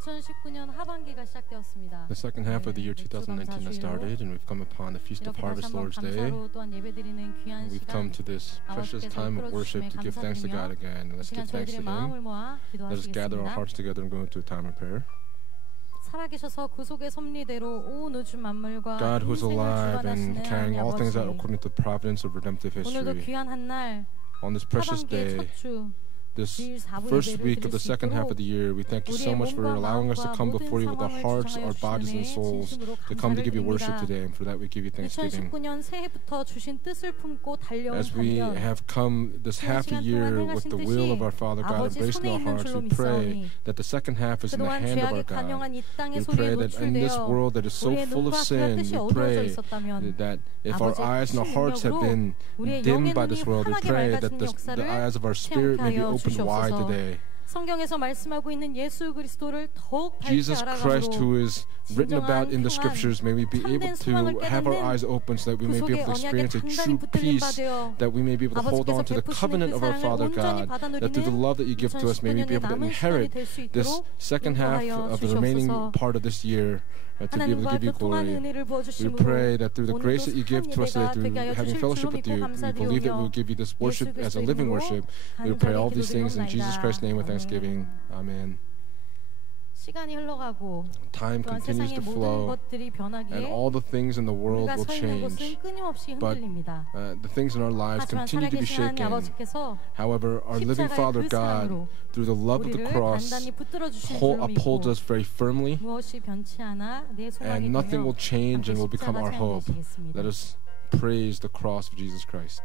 2019년 하반기가 시작되었습니다. The second half of the year 2019 has started, and we've come upon the Feast of Harvest Lord's Day. We've come to this precious time of worship to give thanks to God again. Let's give thanks to Him. Let us gather our hearts together and go into a time of prayer. 살아계셔서 구속의 섭리대로 온 우주 만물과 God who is alive and carrying all things out according to the providence of redemptive 오늘도 history. 귀한 한 날, On this precious day, this first week of the second half of the year, we thank you so much for allowing us to come before you with our hearts, our bodies, and souls to come to give you worship today, and for that we give you thanksgiving. 2019년 새해부터 주신 뜻을 품고 달려온 As we have come this half a year with the will of our Father God embraced in our hearts, we pray that the second half is in the hand of our God. We pray that in this world that is so full of sin, we pray that if our eyes and our hearts have been dimmed by this world, we pray that the eyes of our spirit may be opened wide today. 성경에서 말씀하고 있는 예수 그리스도를 더욱 밝게 Jesus Christ, who is written about in the scriptures, may we be able to have our eyes open so that we may be able to experience a true peace, that we may be able to hold on to the covenant of our Father God, that through the love that you give to us, may we be able to inherit this second half of the remaining part of this year, to be able to give you glory. We pray that through the grace that you give to us today, through having fellowship with you, we believe that we will give you this worship as a living worship. We pray all these things in Jesus Christ's name with thanksgiving. Amen. 시간이 흘러가고 Time continues to flow, and all the things in the world will change, but the things in our lives continue to be shaken. However, our living Father God, through the love of the cross, upholds us very firmly, and nothing will change and will become our hope. Let us praise the cross of Jesus Christ.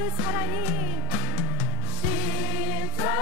그 사랑이 십자가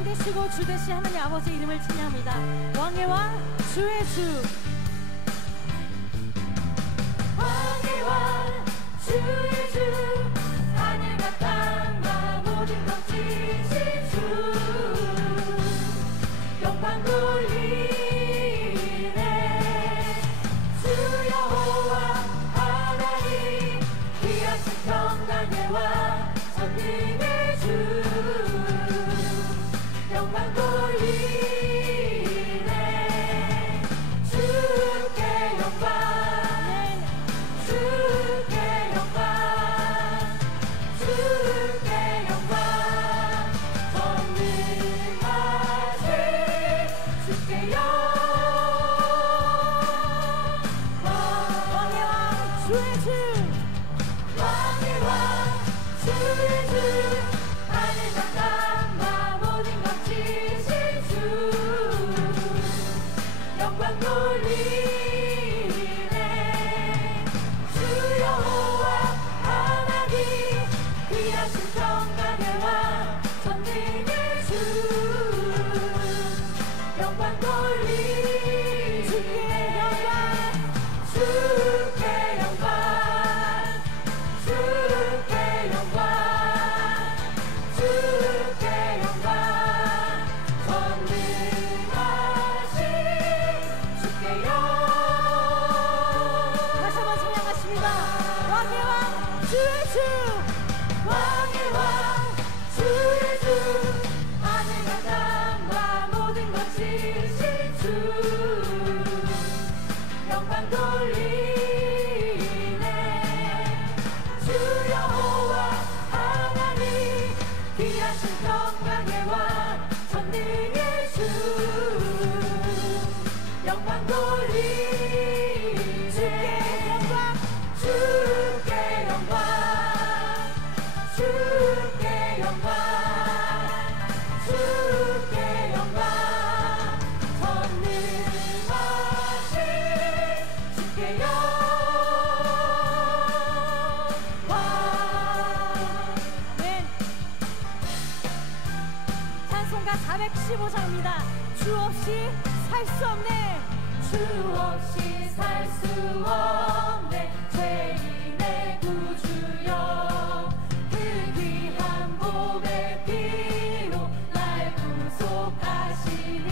왕 되시고 주 되신 하나님 아버지 이름을 찬양합니다. 왕의 왕 주의 주. 왕의 왕 주의 주 하늘과 땅과 모든 것 지으신 주 영광 돌리네 주 여호와 하나님 귀하신 평강의 왕 전능의 주 영광 돌리네 주께 영광 주께 영광 주께 영광 전능하신 주께 영광 왕의 왕 주의 주 왕의 왕 주의 주 하늘과 땅과 모든 것 지으신 주 영광 돌리네 주 여호와 하나님 귀하신 평강의 왕 전능의 주 영광 돌리네 주께 영광 주께 영광 주께 영광 전능하신 주께 영광 다시 한번 찬양하십니다. 왕의 왕 주의 주. 왕의 왕 주의 주 하늘과 땅과 모든 것 지으신 주 영광 돌리네 주 여호와 하나님 귀하신 평강의 왕 전능의 주 영광 돌리네 주께 영광 주께 영광 주께 영광 전능하신 주께 영광 네. 찬송가 415장입니다. 주 없이 살 수 없네. 주 없이 살 수 없네 죄인의 구주여 그 귀한 보배 피로 날 구속하시니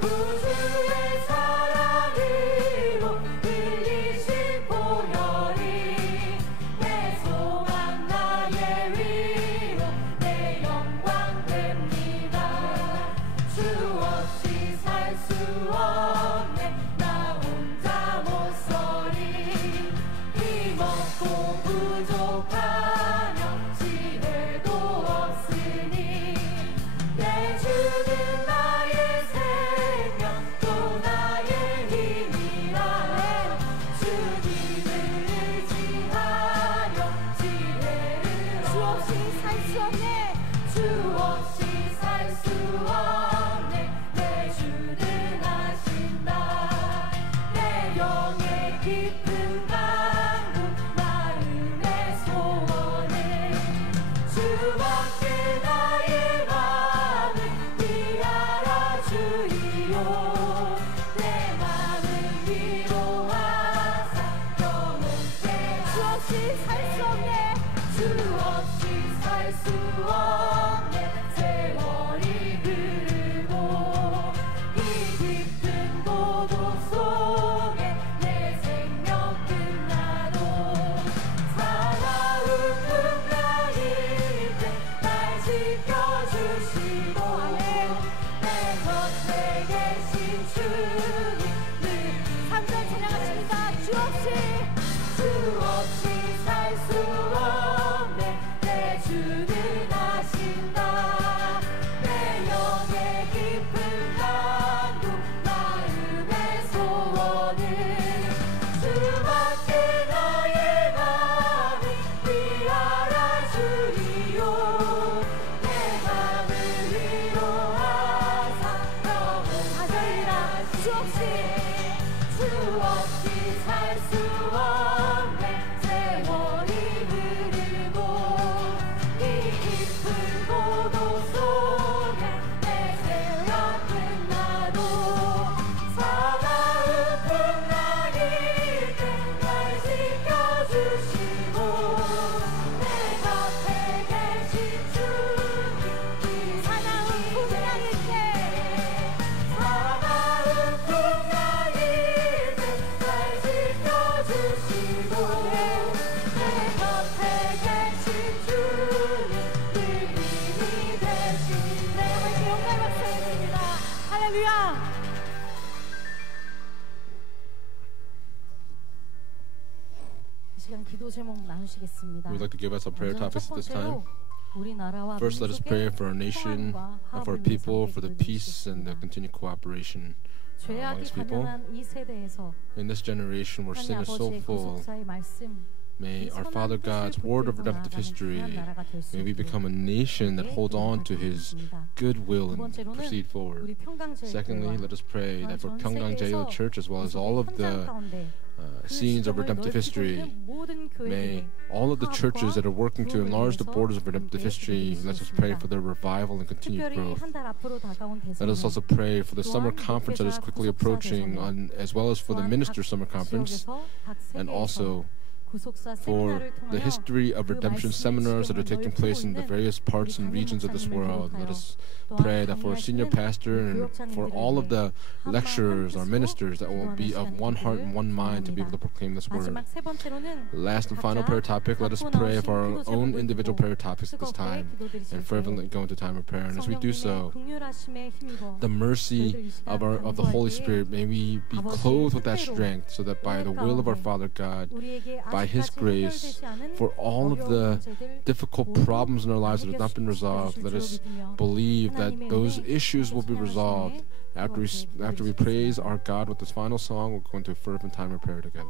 구주의 사랑으로 흘리신 보혈이 내 소망 나의 위로 내 영광 됩니다 주 없이 살 수 없네 나 혼자 못 서리 힘없고 부족하며 지혜도 없으니 내 주는 나의 생명 또 나의 힘이라 주님을 의지하여 지혜를 주 없이 살 수 없네. 주 없이 살 수 없네 내 주는 하신다 내 영의 깊은 강구 마음의 소원을 주밖에 나의 마음을 위하여 주리요 내 마음을 위로하사 영원케 주 없이 살 수 없네. 주 없이 살 수 없네 세월이 흐르고 이 깊은 고도 속에 내 생명 끝나도 사나운 풍랑일 때 날 지켜주시고 내 곁에 계신 주님 늘 3절 찬양하십니다. 주 없이 살 수 없네 내 주는 하신다 내 영의 깊은 강도 마음의 소원을 주밖에 나의 마음을 위하여 주리요 내 마음을 위로하사 영원하리라 주 없이 살 수 없네 세월이 흐르고 이 깊은 고도 속에 기도 제목 나누시겠습니다. We'd like to give us our prayer topics at this time. 우리나라와 First, let us pray for our nation and for our people, for the peace and the continued cooperation among these people. In this generation where sin is so full, may our Father God's word of redemptive history, may we become a nation that holds on to His goodwill and proceed forward. Secondly, let us pray that for Pyeonggang Jail Church, as well as all of the scenes of redemptive history, may all of the churches that are working to enlarge the borders of redemptive history, let us pray for their revival and continued growth. Let us also pray for the summer conference that is quickly approaching, as well as for the minister summer conference, and also for the history of redemption seminars that are taking place in the various parts and regions of this world. Let us pray that for a senior pastor and for all of the lecturers, our ministers, that will be of one heart and one mind to be able to proclaim this word. Last and final prayer topic, let us pray for our own individual prayer topics at this time and fervently go into time of prayer. And as we do so, the mercy of the Holy Spirit, may we be clothed with that strength, so that by the will of our Father God, by His grace, for all of the difficult problems in our lives that have not been resolved, let us believe that those issues will be resolved. After we praise our God with this final song, we'll go into a fervent time of prayer together.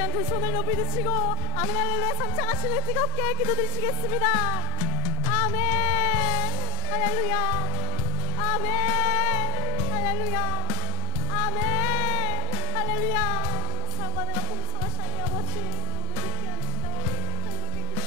시간 두 손을 높이 드시고 아멘 할렐루야 삼창하시는 뜨겁게 기도드리시겠습니다. 아멘 할렐루야 아멘 할렐루야 아멘 할렐루야 사관의 아픔 성하시니 아버지 우리 귀하시다 하나님께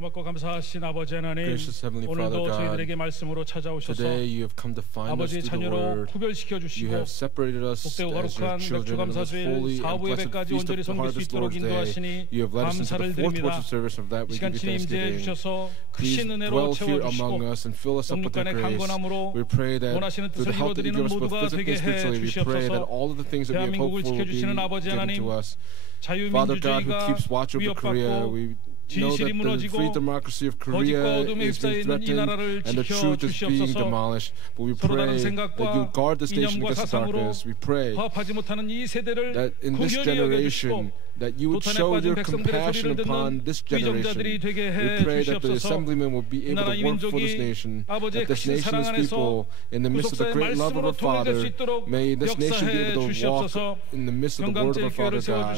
고맙고 감사하신 아버지 하나님, Gracious Heavenly Father 오늘도 God, 저희들에게 말씀으로 찾아오셔서 today you have come to find us 아버지 through the 자녀로 word. 구별시켜 You 주시고 have separated us 복되고 as your 거룩한 children in this 맥주감사주일 holy and 사부 blessed 예배까지 feast 온전히 of the 섬길 수 harvest 있도록 Lord's Day. 인도하시니 You have led us into 감사를 the fourth 드립니다. worship service of that. We give 시간치 you 임재해 thanksgiving. 주셔서 Please 크신 은혜로 dwell here 채워주시고 among us and fill us up with your 영육간의 grace. 강건함으로 We pray that 원하시는 through 뜻을 the help that you 이루어드리는 give us both 모두가 physically 되게 and spiritually, we pray that 해주시옵소서. all of the things that we have hoped 대한민국을 for will be 지켜주시는 아버지 given 하나님, to us. Father God, who 자유민주주의가 keeps watch over Korea, 위협받고 we know that 진실이 the 무너지고 free democracy of 거짓과 Korea 어둠에 is being 휩싸여 있는 이 threatened 나라를 and the truth is being 지켜주시옵소서. demolished. But we 서로 다른 pray that you 생각과 guard this nation 이념과 against the 사상으로 darkness. We pray 화합하지 못하는 이 세대를 that in this 긍휼히 여겨주시고 generation that you would 도탄에 show 빠진 your 백성들의 compassion 소리를 upon 듣는 this generation. 위정자들이 되게 We pray that the 해주시옵소서. assemblymen will be able 나라 to 이 work for this 민족이 nation, 아버지의 that this 크신 nation 사랑 is 안에서 people in the midst of the 구속사의 great love of 말씀으로 our Father. 통일될 수 있도록 May this nation be 역사해 able to walk 주시옵소서. in the midst of the word of our Father God.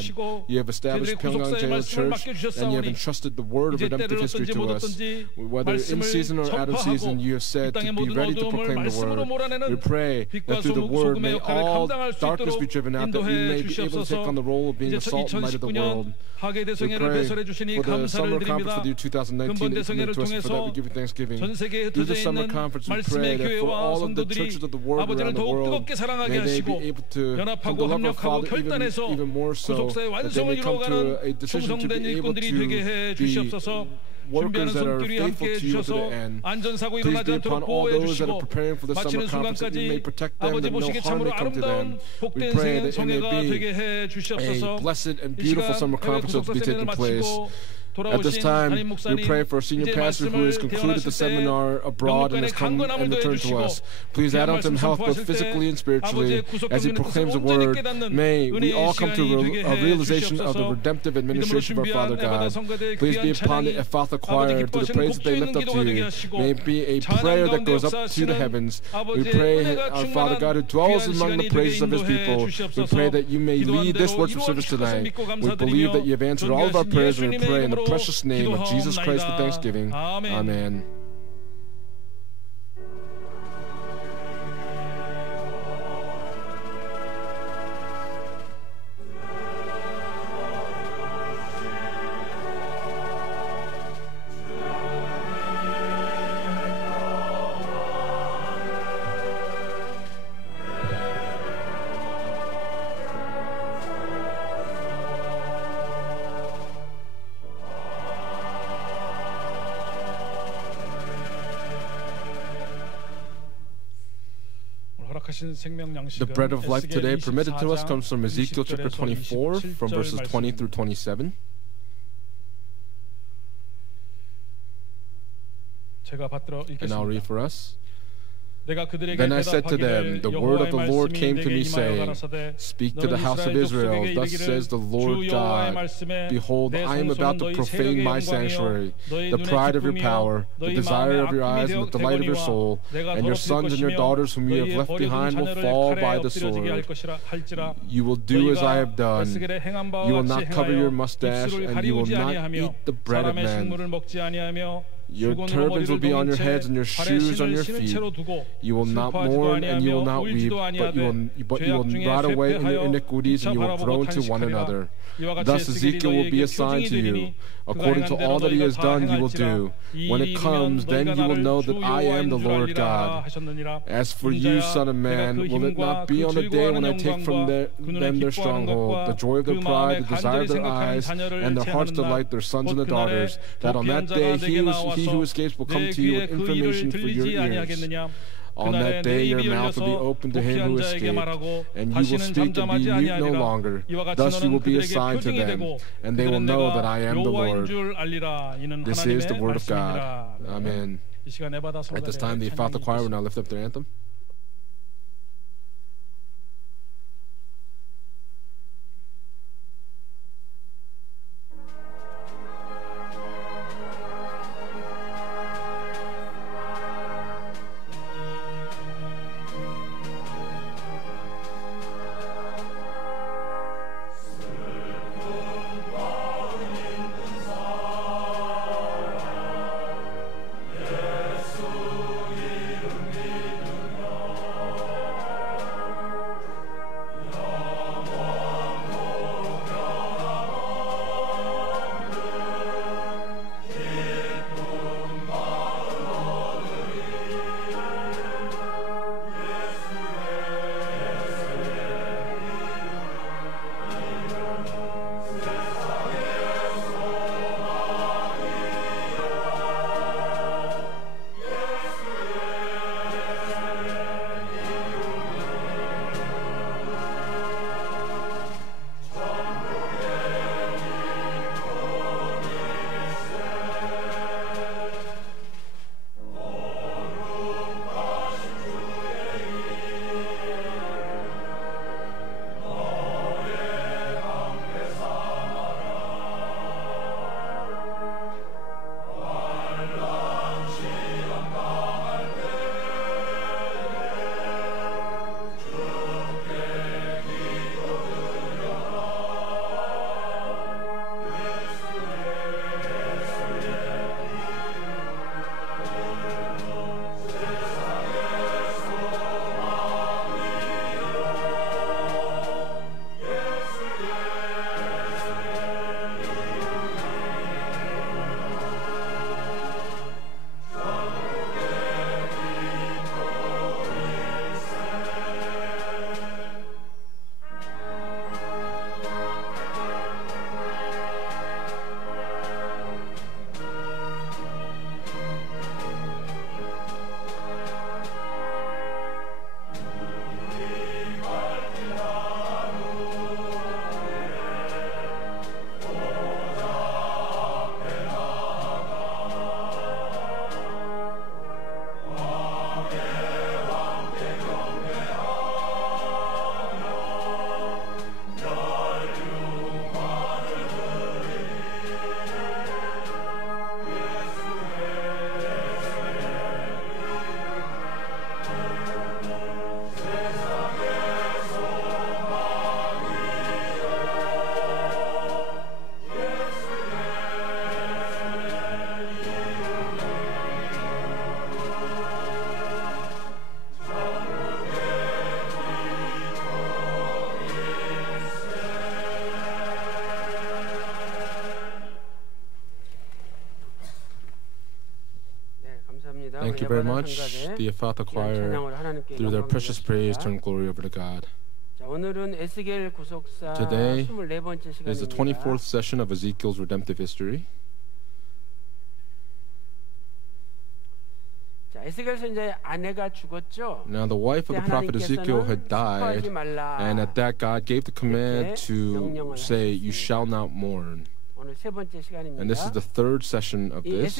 You have established 저희들의 Pyongyang 구속사의 Jail 말씀을 Church and you have 맡겨주셨사오니 entrusted the word of 이제 redemptive 때를 history 어떤지 to 못 us. 어떤지 Whether in season or out of season, you have 이 said to 땅의 be 모든 ready to 어둠을 proclaim the 말씀으로 word. 몰아내는 We pray 빛과 that through the word 소금의 may 역할을 all 감당할 수 darkness be 있도록 driven out, that we 인도해 may be able to take on the role of being 이제 the salt and light of the world. 2029년 하계 We 대성회를 pray 배설해 주시니 for the 감사를 summer conference 드립니다. for the year 2019 근본 that you 대성회를 committed to us. For that we 통해서 give you thanksgiving. 전 세계에 Through the 흩어져 summer 있는 conference, we 말씀의 pray that for 교회와 all of the 성도들이 churches of the world 아버지를 around the 더욱 world, 뜨겁게 사랑하게 may they 하시고 be able to come 연합하고 to love our 협력하고 Father 결단해서 even more so, 구속사의 that they 완성을 may come to 이루어가는 a decision to 충성된 be able 일꾼들이 to 되게 해 be 주시옵소서. workers 준비하는 that are 손길이 faithful 함께해 to you to 주셔서 the end. 안전사고 Please 일어나지 be upon 않도록 all 보호해 those that 주시고 are preparing for the summer 마치는 conference, that you may 순간까지 protect them, 아버지 that no 보시기 harm 참으로 may come to them. 아름다운 복된 We pray 생애 that it may 성회가 be 되게 해 주시옵소서. a blessed and 이 beautiful 시간 summer 해외 conference that 구속사 will be 세미나를 taking place. 마치고 At this 돌아오신 time, 담임 we 목사님 pray for a senior 이제 pastor who has 말씀을 concluded the 개원하실 때 seminar abroad and has come 강건함을 and returned to 더해주시고 us. Please add unto him health both physically and spiritually as he proclaims the word. May we all come to a realization of the redemptive administration of our Father God. Please be upon the Ephatha choir through the praise that they lift up to you. May it be a prayer that goes up to the heavens. We pray, our Father God, who dwells among the praises of his people, we pray that you may lead this worship service tonight. We believe that you have answered all of our prayers, and we pray in the precious name of Jesus Christ with thanksgiving. Amen. The bread of life today permitted to us comes from Ezekiel chapter 24, from verses 20 through 27. And I'll read for us. Then I said to them, the word of the Lord came to me, saying, Speak to the house of Israel, thus says the Lord God, Behold, I am about to profane my sanctuary, the pride of your power, the desire of your eyes, and the delight of your soul, and your sons and your daughters whom you have left behind will fall by the sword. You will do as I have done. You will not cover your mustache, and you will not eat the bread of men. Your turbans will be on your heads and your shoes on your feet. You will not mourn and you will not weep, but you will rot away in your iniquities and you will groan to one another. Thus Ezekiel will be a sign to you. According to all that he has done, you will do. When it comes, then you will know that I am the Lord God. As for you, son of man, will it not be on the day when I take from them their stronghold, the joy of their pride, the desire of their eyes, and their heart's delight, their sons and their daughters, that on that day he who escapes will come to you with information for your ears? On that day your mouth will be open to him who escaped, and you will speak and be mute no longer. Thus you will be a sign to them, and they will know that I am the Lord. This is the word of God. Amen. At this time, the Ephatha choir will now lift up their anthem. you very much. The Ephatha choir, through their precious praise, turn glory over to God. Today is the 24th session of Ezekiel's redemptive history. Now the wife of the prophet Ezekiel had died, and at that God gave the command to say, "You shall not mourn." And this is the third session of this.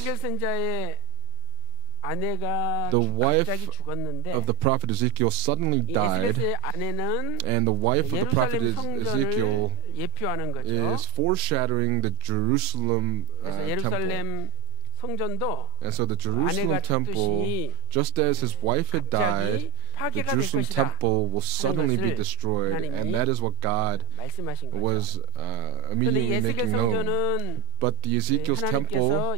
The wife of the prophet Ezekiel suddenly died, and the wife of the prophet Ezekiel is foreshadowing the Jerusalem temple. And so the Jerusalem temple, just as his wife had died, the Jerusalem temple will suddenly be destroyed, and that is what God was immediately making known. But the Ezekiel's temple,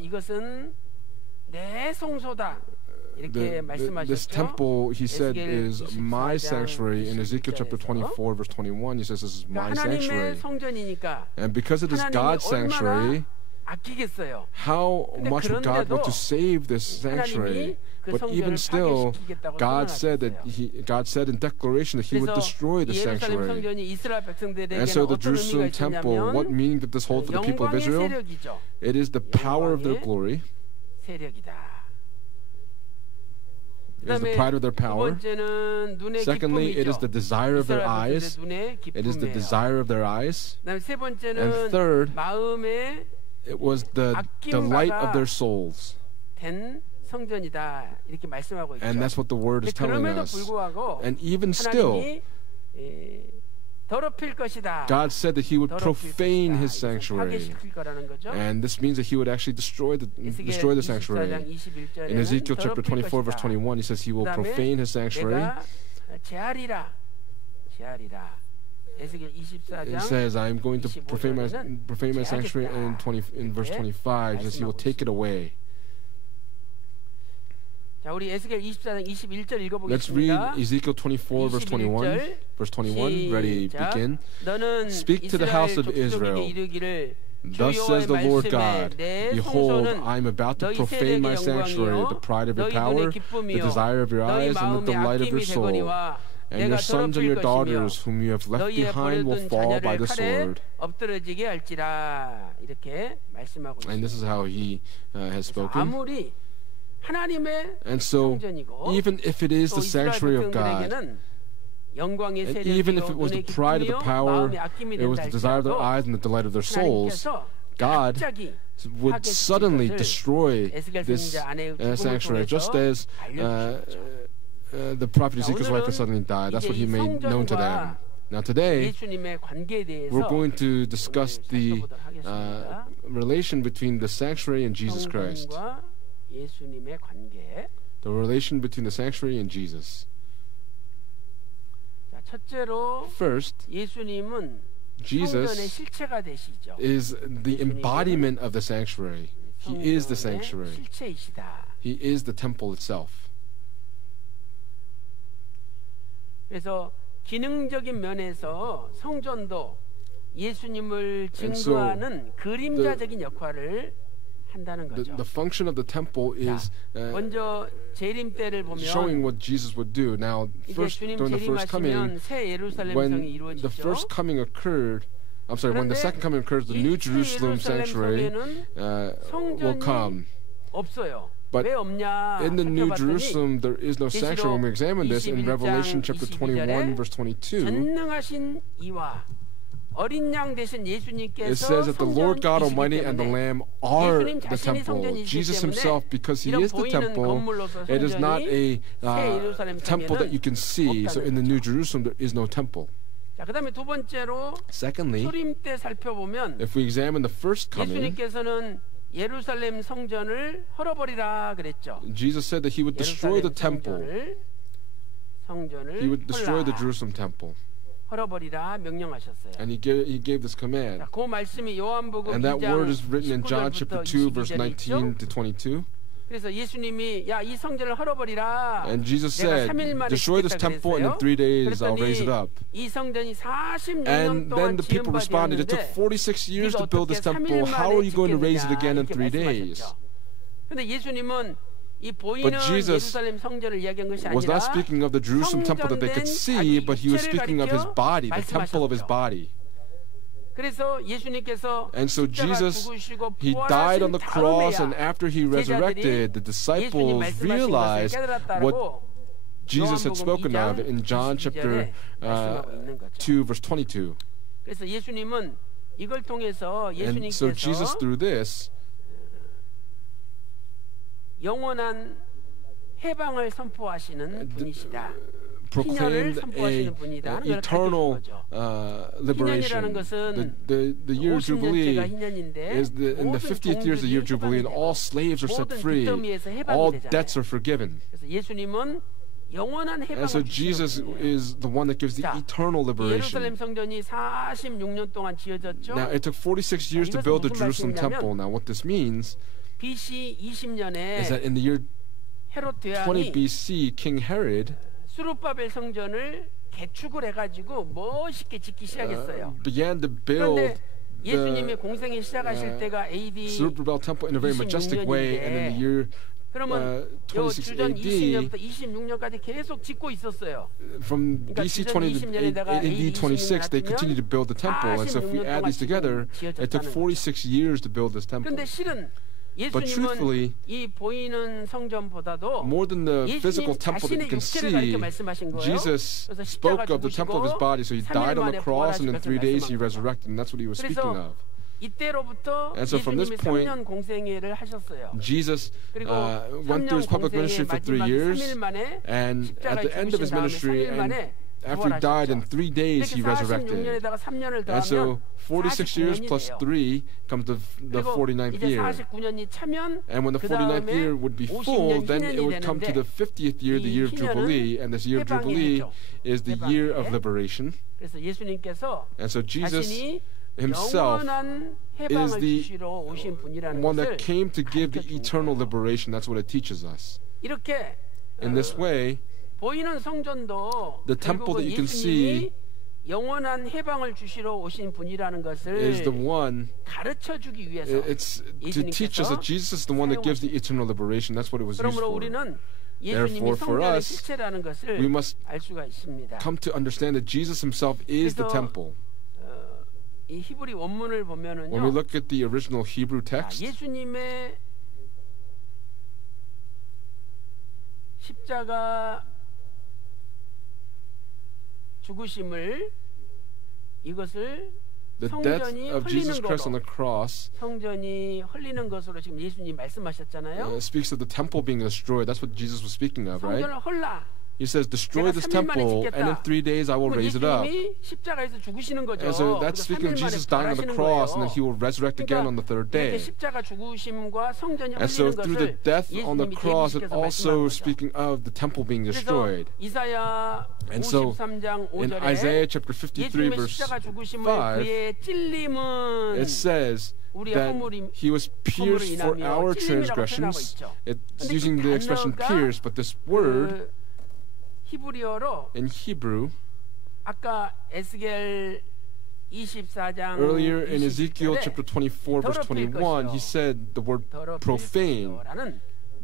this temple, he said, is my sanctuary. In Ezekiel chapter 24, verse 21, he says this is my sanctuary. And because it is God's sanctuary, how much would God want to save this sanctuary? But even still, God said in declaration that He would destroy the sanctuary. And so the Jerusalem temple, what meaning did this hold for the people of Israel? It is the power of their glory. It is the pride of their power. Secondly, it is the desire of their eyes. It is the desire of their eyes. And third, it was the delight of their souls. And that's what the word is telling us. And even still, God said that He would profane His sanctuary. And this means that He would actually destroy the sanctuary. In Ezekiel chapter 24, verse 21, He says He will profane His sanctuary. It says, "I am going to profane my sanctuary," and in verse 25, it says He will take it away. Let's read Ezekiel 24, verse 21. Verse 21, ready, begin. "Speak to the house of Israel. Thus says the Lord God, Behold, I am about to profane my sanctuary, the pride of your power, the desire of your eyes, and the delight of your soul. And your sons and your daughters, whom you have left behind, will fall by the sword." And this is how He has spoken. And so, even if it is the sanctuary of God, and even if it was the pride of the power, it was the desire of their eyes and the delight of their souls, God would suddenly destroy this sanctuary, just as the prophet Ezekiel's wife had suddenly died. That's what He made known to them. Now today, we're going to discuss the relation between the sanctuary and Jesus Christ. The relation between the sanctuary and Jesus. First, Jesus is the embodiment of the sanctuary. He is the sanctuary. He is the temple itself. 그래서 기능적인 면에서 성전도 예수님을 증거하는 그림자적인 역할을 한다는 거죠. The function of the temple is 먼저 재림 때를 보면 showing what Jesus would do. Now, first during the first coming, when the first coming occurred, when the second coming occurs, the New Jerusalem sanctuary will come. 없어요. But in the New Jerusalem, there is no sanctuary. When we examine this in Revelation chapter 21, verse 22, it says that the Lord God Almighty and the Lamb are the temple. Jesus Himself, because He is the temple, it is not a temple that you can see. So in the New Jerusalem, there is no temple. Secondly, if we examine the first coming, 예루살렘 성전을 헐어버리라 그랬죠. Jesus said that He would destroy the temple. He would destroy the Jerusalem temple. 헐어버리라 명령하셨어요. And He gave this command. 그 말씀이 요한복음 And that word is written in John chapter 2, verse 19 to 22. 그래서 예수님이 야 이 성전을 헐어버리라. And Jesus said, "Destroy this temple, and in 3 days I'll raise it up." 이 성전이 46년 And then the people responded, "It took 46 years to build this temple. How are you going to raise it again in 3 days?" 근데 예수님은 이 보이는 예루살렘 성전을 이야기한 것이 was not 아니라 speaking of the Jerusalem temple that they could see, but he was speaking of his body, the temple of his body. 그래서 예수님께서 And so Jesus, he died on the cross, and after he resurrected, the disciples realized what Jesus had spoken of in John chapter 2, verse 22. 그래서 예수님은 이걸 통해서 And so Jesus, 예수님께서 through this, 영원한 해방을 선포하시는 분이시다. proclaimed 선포하시는 분이다. an 하는 걸 eternal liberation. 희년이라는 것은 The year of Jubilee 50년째가 희년인데 is in the 50th year is the year of Jubilee, and all slaves are set free, all debts are forgiven. 그래서 예수님은 영원한 And 해방을 so Jesus 주시는 분이에요. is the one that gives the eternal liberation. 예루살렘 성전이 46년 동안 지어졌죠. Now it took 46 years to build the Jerusalem temple. Now what this means BC 20년에 is that in the year 헤롯 20 대왕이 BC, King Herod 수르바벨 성전을 개축을 해가지고 멋있게 짓기 시작했어요. began to build 그런데 예수님의 the 공생이 시작하실 때가 AD Zerubbabel temple in a very majestic way, and in the year 그러면 26 주전 AD, 20년부터 26년까지 계속 짓고 있었어요. from BC 20 to AD 26, they continued to build the temple. And so if we add these together, it took 46 years to build this temple. 그런데 실은 But truthfully, 예수님은 이 보이는 성전보다도 more than the physical 예수님 temple that you 자신의 can 육체를 가리켜 see, 말씀하신 거예요. Jesus 그래서 spoke 십자가 of the temple of his body. So he died on the cross, and in 3 days he resurrected, and that's what he was speaking 그래서 of. 이때로부터 And so from this 예수님이 point, 3년 공생애를 하셨어요. Jesus 그리고 went through his 3년 public 공생애 ministry for 3 마지막 years, 3일 만에 and at 십자가에 the end of his 죽으신 다음에 ministry, 3일 and 만에 after he died, in 3 days he 이렇게 resurrected. 46년에다가 3년을 And so 더하면 46 years 49년이 plus 돼요. 3 comes the 그리고 49th 이제 year. 49년이 차면 And when the 그 49th 다음에 year would be 50년 full, then it 희년이 would come to the 되는데 50th year, the 이 year of 희년은 Jubilee, and this year of 해방의 Jubilee 해죠. is the 해방의 year of 해. liberation. 그래서 예수님께서 And so Jesus 자신이 himself 영원한 is 해방을 the 주시러 오신 분이라는 one 것을 that came to give the 가르쳐주는 eternal 거예요. liberation. That's what it teaches us. 이렇게 In this way, 보이는 성전도 the temple 결국은 that you can 예수님이 see 영원한 해방을 주시러 오신 분이라는 것을 is the one, 가르쳐주기 위해서 it's to teach us that Jesus is the one that gives the eternal liberation. That's what it was used 그러므로 for. 우리는 Therefore, 예수님이 for 성전의 us, 실체라는 것을 we must 알 수가 있습니다. come to understand that Jesus himself is the 그래서 temple. 이 히브리 원문을 보면은요. When we look at the original Hebrew text, 예수님의 십자가 죽으심을 이것을 the death 성전이 of Jesus 흘리는 Christ on 거로 the cross 성전이 흘리는 것으로 지금 예수님 말씀하셨잖아요. speaks of the temple being destroyed. That's what Jesus was speaking of, right? 성전을 헐라. He says, destroy this temple, and in 3 days I will raise it up. 예수님이 십자가에서 죽으시는 거죠. And so that's speaking of Jesus dying on the cross, and then he will resurrect again on the 3rd day. 십자가 죽으심과 성전이 And so 흘리는 through the 것을 death on the 예수님이 cross, it 대비시켜서 also 말씀한 거죠. speaking of the temple being 그래서 destroyed. 이사야 And so 53장 in 5절에 Isaiah chapter 53 예수님의 verse 십자가 죽으심을 5, 그의 찔림은 it says 우리의 that he was pierced for our transgressions. It's using the expression pierced, but this word 히브리어로 in Hebrew, 아까 에스겔 24장 earlier in Ezekiel 20절에 chapter 24 verse 21, he said the word profane.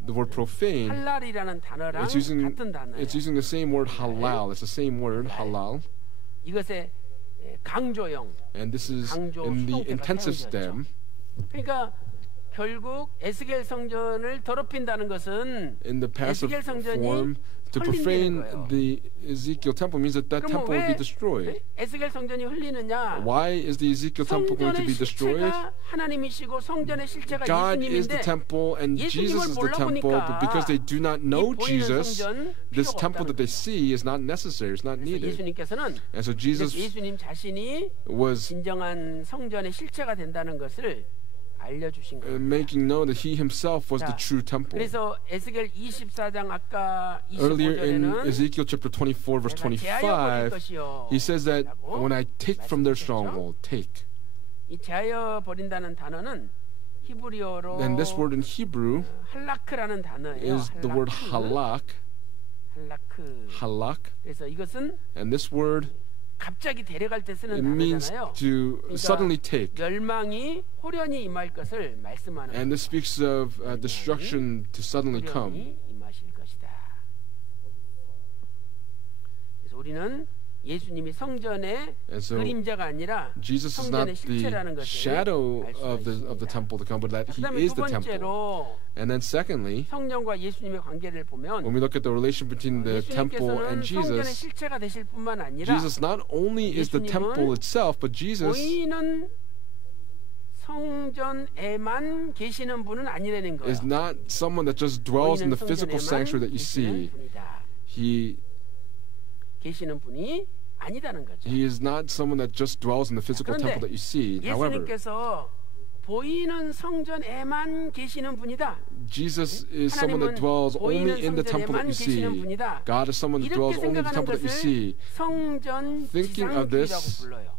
The word profane, 할랄이라는 단어랑 it's using 같은 단어예요. the same word halal. It's the same word halal. 이것의 강조형. And this is 강조 in the 수동태가 intensive 사용되었죠. stem. 그러니까 결국 에스겔 성전을 더럽힌다는 것은 In the passive 에스겔 성전이 form, to 흘린다는 profane 거예요. the Ezekiel temple means that that 그러면 temple will be 왜 destroyed. 에스겔 성전이 흘리느냐? Why is the Ezekiel temple going to 성전의 be destroyed? 실체가 하나님이시고 성전의 실체가 God is the 예수님인데 temple and Jesus is the temple, but because they do not know Jesus, this temple that they see is not necessary, it's not needed. 예수님께서는 And so Jesus 예수님 자신이 was 진정한 성전의 실체가 된다는 것을 알려주신 거예요. making known that he himself was the true temple. 그래서 에스겔 24장 아까 Earlier in 25절에는 Ezekiel chapter 24 verse 25, he says that when I take from their stronghold, take. 이 제하여 버린다는 단어는 히브리어로 And this word in Hebrew 할라크라는 단어예요. is the word halak. 할라크. Halak. 그래서 이것은 And this word 갑자기 데려갈 때 쓰는 It means 단어잖아요. to suddenly take. 멸망이 호련히 임할 것을 말씀하는 And this speaks of destruction to suddenly come. 호련히 임하실 것이다. 그래서 우리는 예수님이 성전의 And so 그림자가 아니라 Jesus is not 성전의 the 실체라는 것을 shadow 알 수가 of the 있습니다. temple to come, but that he 그다음에 is 두 the temple. 번째로 And then secondly, 성령과 예수님의 관계를 보면 when we look at the relation between the temple and 예수님께서는 성전의 Jesus, 실체가 되실 뿐만 아니라 Jesus not only is the temple itself, but Jesus 보이는 성전에만 계시는 분은 아니라는 거예요. is not someone that just dwells in the physical sanctuary that you see. He 계시는 분이 아니다는 거죠. is not someone that just dwells in the physical temple that you see. However, 예수님께서 보이는 성전에만 계시는 분이다. Jesus is someone that dwells only in the temple that you see. God is someone that dwells only in the temple that you see. 성전 Thinking of 지상주의라고 this, 불러요.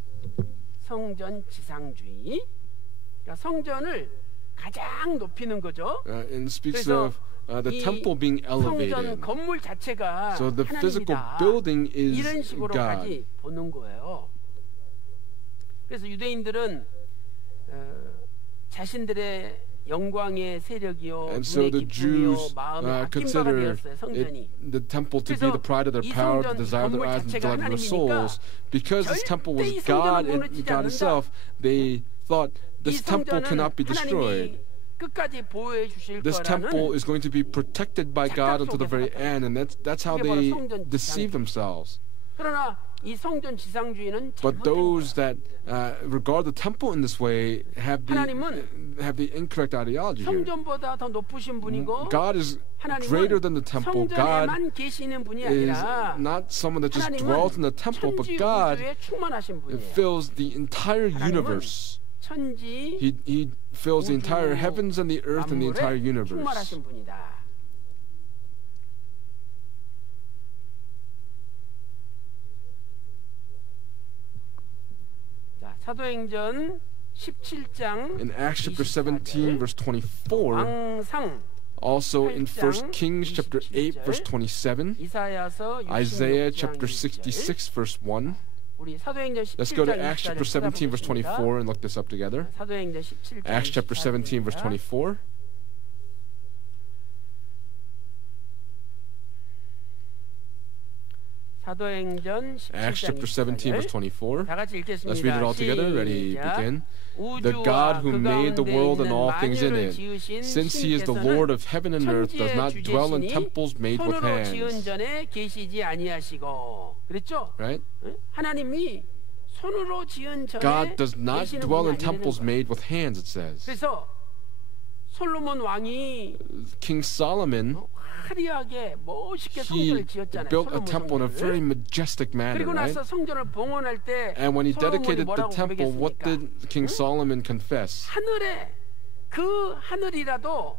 성전 지상주의. 그러니까 성전을 가장 높이는 거죠. and speaks 그래서 of the 이 temple being 성전 elevated. 건물 자체가 So the physical 하나님이다. building is 이런 God. 식으로까지 보는 거예요. 그래서 유대인들은 자신들의 영광의 세력이요, And so 눈의 the 기쁨이요, Jews 마음의 아낌바가 consider 되었어요. 성전이. the temple to be 그래서 the pride of their 이 power, the 성전 desire of their 건물 eyes, and the 자체가 delight of their 하나님이니까 souls. Because this temple was 절대 이 God 성전은 and 무너지지 God Himself, they thought 이 this temple 성전은 cannot be destroyed. 하나님이 끝까지 보호해 주실 This temple 거라는 is going to be protected by God until the very end, and that's how 이게 바로 they 성전 deceive 지상주의. themselves. 그러나 이 성전 지상주의는 But 잘못된 those 거예요. that regard the temple in this way have the incorrect ideology here. 성전보다 더 높으신 분이고 God is greater than the temple. God 성전에만 계시는 분이 is 아니라 not someone that just 하나님은 dwells in the temple, but 천지 God 우주에 충만하신 분이에요. fills the entire 하나님은 universe. 천지 He fills the entire 우주 heavens and the earth and the entire 만물에 universe. 충만하신 분이다. 자, 사도행전 17장 In Acts chapter 17, verse 24, 왕상 also in 1 Kings chapter 8, verse 27, 이사야서 Isaiah 66장 chapter 1절. 66, verse 1. 우리 사도행전 Let's go to 17장 Acts chapter 17, verse 24 and look this up together. 사도행전 17장 Acts chapter 17, verse 24. 사도행전 Acts chapter 17, verse 24. 다 같이 읽겠습니다. Let's read it all together. Ready, 시작. begin. The God who made the world and all things in it, since He is the Lord of heaven and earth, does not dwell in temples made with 손으로 지은 hands. 전에 계시지 아니하시고 그랬죠? Right? 응? 하나님이 손으로 지은 전에 God does not 계시는 dwell in 분이 아니라는 temples 거예요. made with hands, it says. 그래서 솔로몬 왕이 King Solomon, 화려하게 멋있게 he 성전을 지었잖아요. built a 솔로몬 temple in a very 성전을. majestic manner, 그리고 right? 나서 성전을 봉헌할 때 And when he 솔로몬이 dedicated the 뭐라고 temple, what 고백했습니까? did King Solomon confess? 하늘에 그 하늘이라도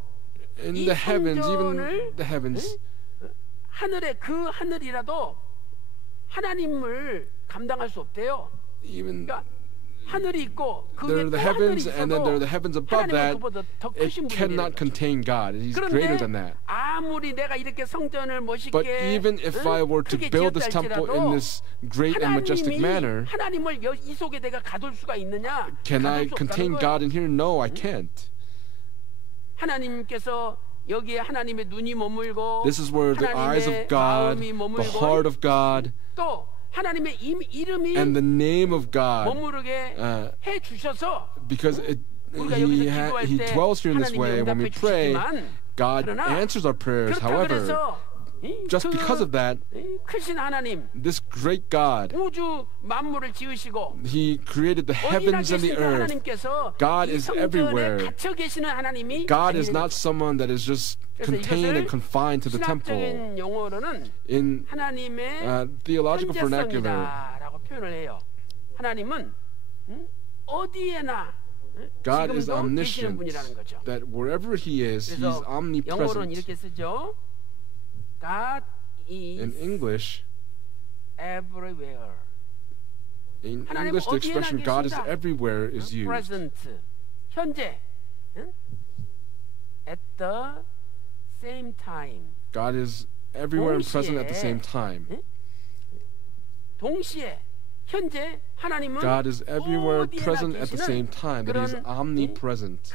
In 이 the heavens, even 성전을 the heavens, 하늘에 그 하늘이라도 하나님을 감당할 수 없대요. even 그러니까 하늘이 있고 그 there 위에 are 또 the 하늘이 heavens, and then there are 있어도 the heavens above 하나님은 that. 그보다 더 It 크신 분이라는 cannot 거죠. contain God. He's greater than 그런데 that. 아무리 내가 이렇게 성전을 But 멋있게 even if I were to 크게 build this 지었다 temple in 할지라도 this great and majestic manner, 하나님을 이 속에 내가 가둘 수가 있느냐? can I 가둘 수 contain 없다는 God 거예요. in here? No, I can't. 하나님께서 여기에 하나님의 눈이 머물고 This is where the eyes of 하나님의 God, 마음이 the 머물고 heart of God, 또 하나님의 이름이 and the name of God, 머무르게 해 주셔서 because 우리가 여기서 He 기도할 때 dwells here in this 하나님이 way. When we 응답해 pray, 주시지만 God 그러나 answers our prayers. 그렇다 However, 그래서 just because of that, 크신 하나님 this great God, 우주 만물을 지으시고 He created the 어디나 heavens and the 계신 earth. 하나님께서 God 이 is 성전에 everywhere. 갇혀 계시는 하나님이 God is 아니라는 not someone that is just 그래서 contained and 이것을 confined to the temple. 신학적인 용어로는 In 하나님의 theological vernacular, 현재성이다라고 표현을 해요. 하나님은 어디에나 God is 지금도 계시는 omniscient. 분이라는 거죠. That wherever He is, He's 그래서 영어로는 omnipresent. 이렇게 쓰죠. God In is English, everywhere. in 하나님은 English, the 어디에나 expression God is 계신다. everywhere is used. present 현재 at the same time God is everywhere and present at the 동시에, same time. 동시에 현재 하나님은 God is everywhere 어디에나 present at the same 계시는 time, that He is 그런 omnipresent.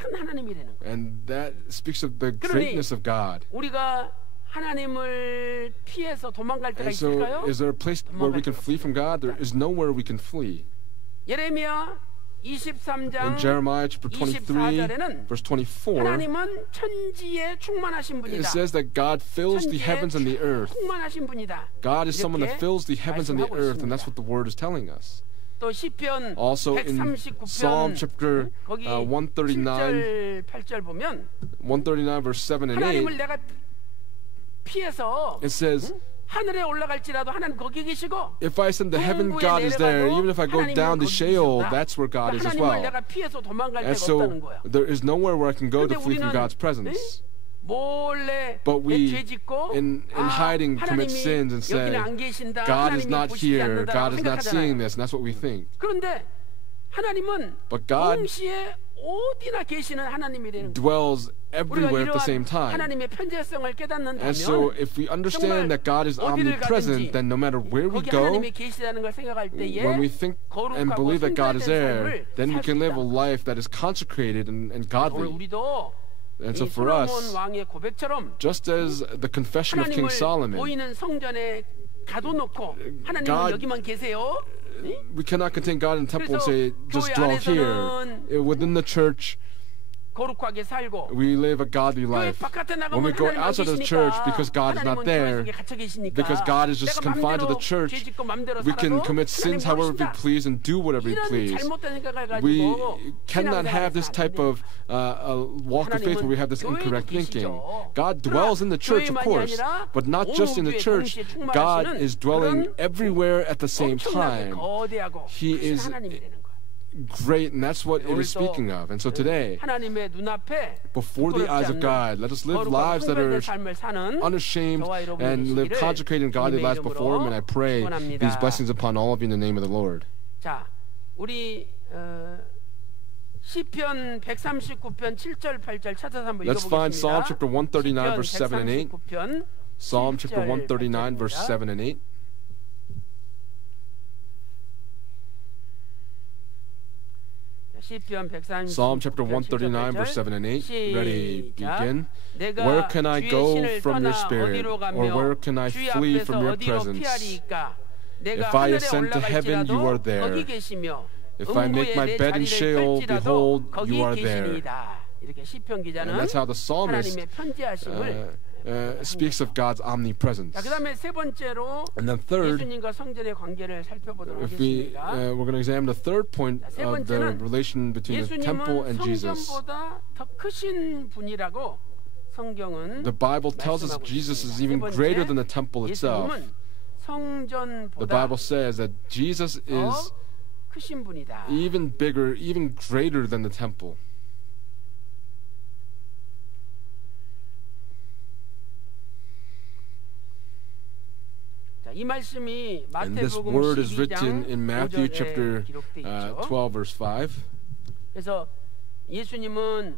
큰 하나님이라는 거예요. And that speaks of the 그러니 greatness of God. 우리가 하나님을 피해서 도망갈 때가 And so, 있을까요? is there a place where we can flee from God? There is nowhere we can flee. 예레미야 In 23장 Jeremiah chapter 23, 24절에는 verse 24, 하나님은 천지에 충만하신 it 분이다. says that God fills the 천지에 heavens and the earth. 충만하신 분이다. God is someone that 이렇게 fills the heavens and the 말씀하고 earth, and that's 있습니다. what the word is telling us. 또 시편 Also in 139편 Psalm chapter 거기 139, 7절 8절 보면 139 verse 7 and 8, 하나님을 내가 피해서 it says, 하늘에 올라갈지라도 하나님 거기 계시고 if I ascend to heaven, 동부에 God is there. 내려가도 Even if I go 하나님은 down to 거기 Sheol, 계시다. that's where God is as 하나님을 well. 내가 피해서 도망갈 And 데가 so 없다는 거예요. there is nowhere where I can go to 근데 flee from 우리는 God's presence. 몰래 But we, 죄 짓고 in hiding, commit 하나님이 sins and say, 여기는 안 계신다. God is 하나님이 not 보시지 here, 않는다라고 God is not seeing 생각하잖아요. this, and that's what we think. 그런데 하나님은 But God 동시에 어디나 계시는 하나님이라는 거예요. dwells 우리가 everywhere at the same 이러한 time. 하나님의 편재성을 깨닫는다면 And so if we understand that God is omnipresent, then no matter where we 거기 go, 하나님이 계시다는 걸 생각할 때에 when we think and 거룩하고 believe that God is 순결된 there, 삶을 then we 살 수 can live a 있다. life that is consecrated and 오늘 godly. 우리도 And so 이 for 솔로몬 us, 왕의 고백처럼 just as the confession of King 하나님을 Solomon, 보이는 성전에 가둬놓고 하나님은 God- 여기만 계세요. we cannot contain God in the temple and say, just 교회 dwell 안에서는 here. Within the church, 거룩하게 살고 we live a godly 교회 life. 바깥에 When 나가면 we go 하나님 안 outside of the 계시니까 church, because God is not 하나님은 교회 there, 속에 갇혀 계시니까 because God is just 내가 confined to the 맘대로 church, 죄 짓고 맘대로 we can 살아도 commit sins 하나님 however we 모르신다. please and do whatever we 이런 please. 잘못된 생각을 We 가지고 cannot have this 신앙생활을 type 하는데 of walk of faith where we have this 교회도 incorrect thinking. 계시죠. God dwells in the church, of 교회만이 course, 아니라 but not 온 just in the 우주에 church. 동시에 God 충만하시는 is dwelling 그런 everywhere at the same 엄청나게 time. 거대하고 He 크신 is 하나님이라는 거예요. great, and that's what it is speaking of. And so today, 하나님의 눈앞에 before the eyes of God, let us live lives that are unashamed and live consecrated and godly lives before Him. And I pray these blessings upon all of you in the name of the Lord. 자, 우리 시편 139편 7절 8절 찾아서 한번 Let's find Psalm 읽어보겠습니다. chapter 139 verse 7 and 8. 139편 Psalm chapter 139 verse 7 and 8. Psalm chapter 139 verse 7 and 8. Ready, begin. Where can I go from your spirit, or where can I flee from your presence? If I ascend to heaven, you are there. If I make my bed in Sheol, behold, you are there. And that's how the psalmist speaks of God's omnipresence. And then third, if we're going to examine the third point of the relation between the temple and Jesus. The Bible tells us Jesus is even greater than the temple itself. The Bible says that Jesus is even bigger, even greater than the temple. And this word is written in Matthew chapter 12 verse 5. 그래서 예수님은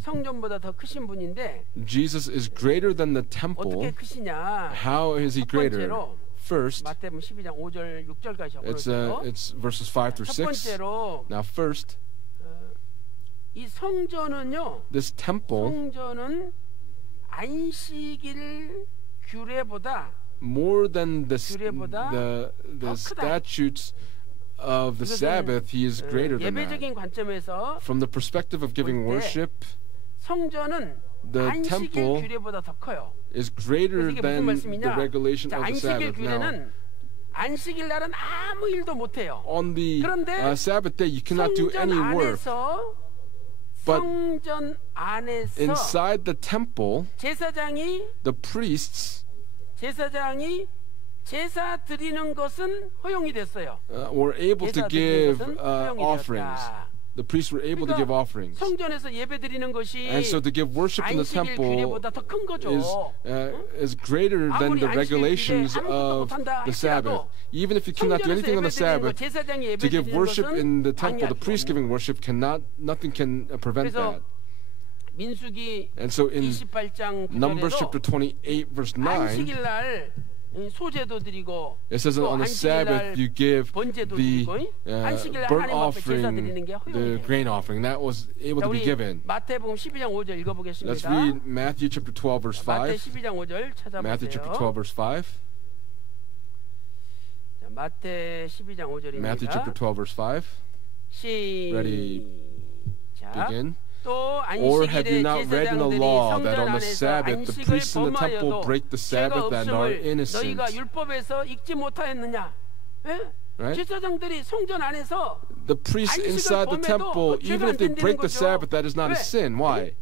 성전보다 더 크신 분인데 Jesus is greater than the temple. 어떻게 크시냐? How is he greater? First, 마태복음 12장 5절 6절까지 적어놓으세요. it's verses 5 through 6. 첫 번째로 Now first, 이 성전은요. this temple, 성전은 안식일 규례보다 more than the statutes of the Sabbath, he is greater than that. 예배적인 관점에서 From the perspective of giving worship, 성전은 the 안식일 temple 규례보다 더 커요. is greater 이게 than 무슨 the 말씀이냐? regulation 자, of the 안식일 Sabbath. Now, 규례는 안식일 날은 아무 일도 못 해요. on the 그런데 Sabbath day, you cannot do any work. But 성전 안에서 inside the temple, 제사장이 the priests 제사 드리는 것은 허용이 됐어요. were able to 제사 드리는 give 것은 허용이 offerings. 되었다. The priests were able to give offerings. 성전에서 예배 드리는 것이 And so to give worship in the 안식일 temple 규례보다 더 큰 거죠. is greater than the regulations of the Sabbath. Even if you cannot do anything on the Sabbath, to give worship in the temple, the priest giving worship nothing can prevent that. 민수기 And so in 28장 Numbers 9절에도 chapter 28 verse 9, 안식일 날 소제도 드리고 It says on the Sabbath you give 번제도 the 드리고 안식일 burnt 하나님 앞에 제사 offering, 드리는 게 the 허용이 grain 돼요. offering. That was able 자, to be 우리 given. 마태복음 12장 5절 Let's 읽어보겠습니다. read Matthew chapter 12 verse 마태 5. 12장 5절 Matthew chapter 12 찾아보세요. verse 5. 자, 마태 12장 5절입니다. Matthew chapter 12 verse 5. Ready, 시작. begin. 또 Or have you 안식일에 not read in the 제사장들이 law that 성전 on the 안에서 Sabbath the 안식을 priests in the temple 범하여도 break the 죄가 Sabbath and are 없음을 innocent? 너희가 율법에서 읽지 못하였느냐? 예? Right? 제사장들이 성전 안에서 The priests 안식을 inside the 범해도 temple, 그 even 죄가 if they 안 break the 된다는 Sabbath, 거죠. that is not a 왜? sin. Why?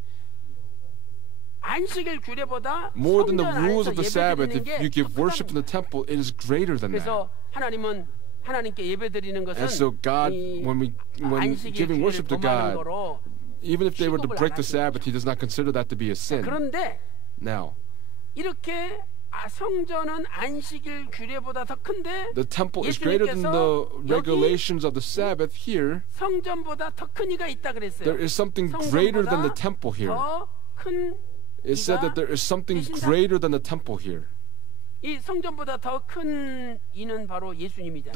안식일 규례보다 More than the 성전 rules 안에서 of the Sabbath, 예배드리는 if 게 you give 더 worship in the 크다는 거예요. temple, it is greater than that. 그래서 하나님은 하나님께 예배드리는 것은 And so God, 이 when 안식일 giving 규례를 worship to 범하는 God, 거로 even if they were to 취급을 break 안 the 하시는 Sabbath, He does not consider that to be a sin. 그런데 Now, 이렇게 성전은 안식일 규례보다 더 큰데 the temple is greater than the 예수님께서 regulations of the Sabbath. Here, 성전보다 더 큰 이가 있다 그랬어요. there is something greater than the 성전보다 temple here. 더 큰 It said that there is something greater than the temple here. 이 성전보다 더 큰 이는 바로 예수님이잖아요.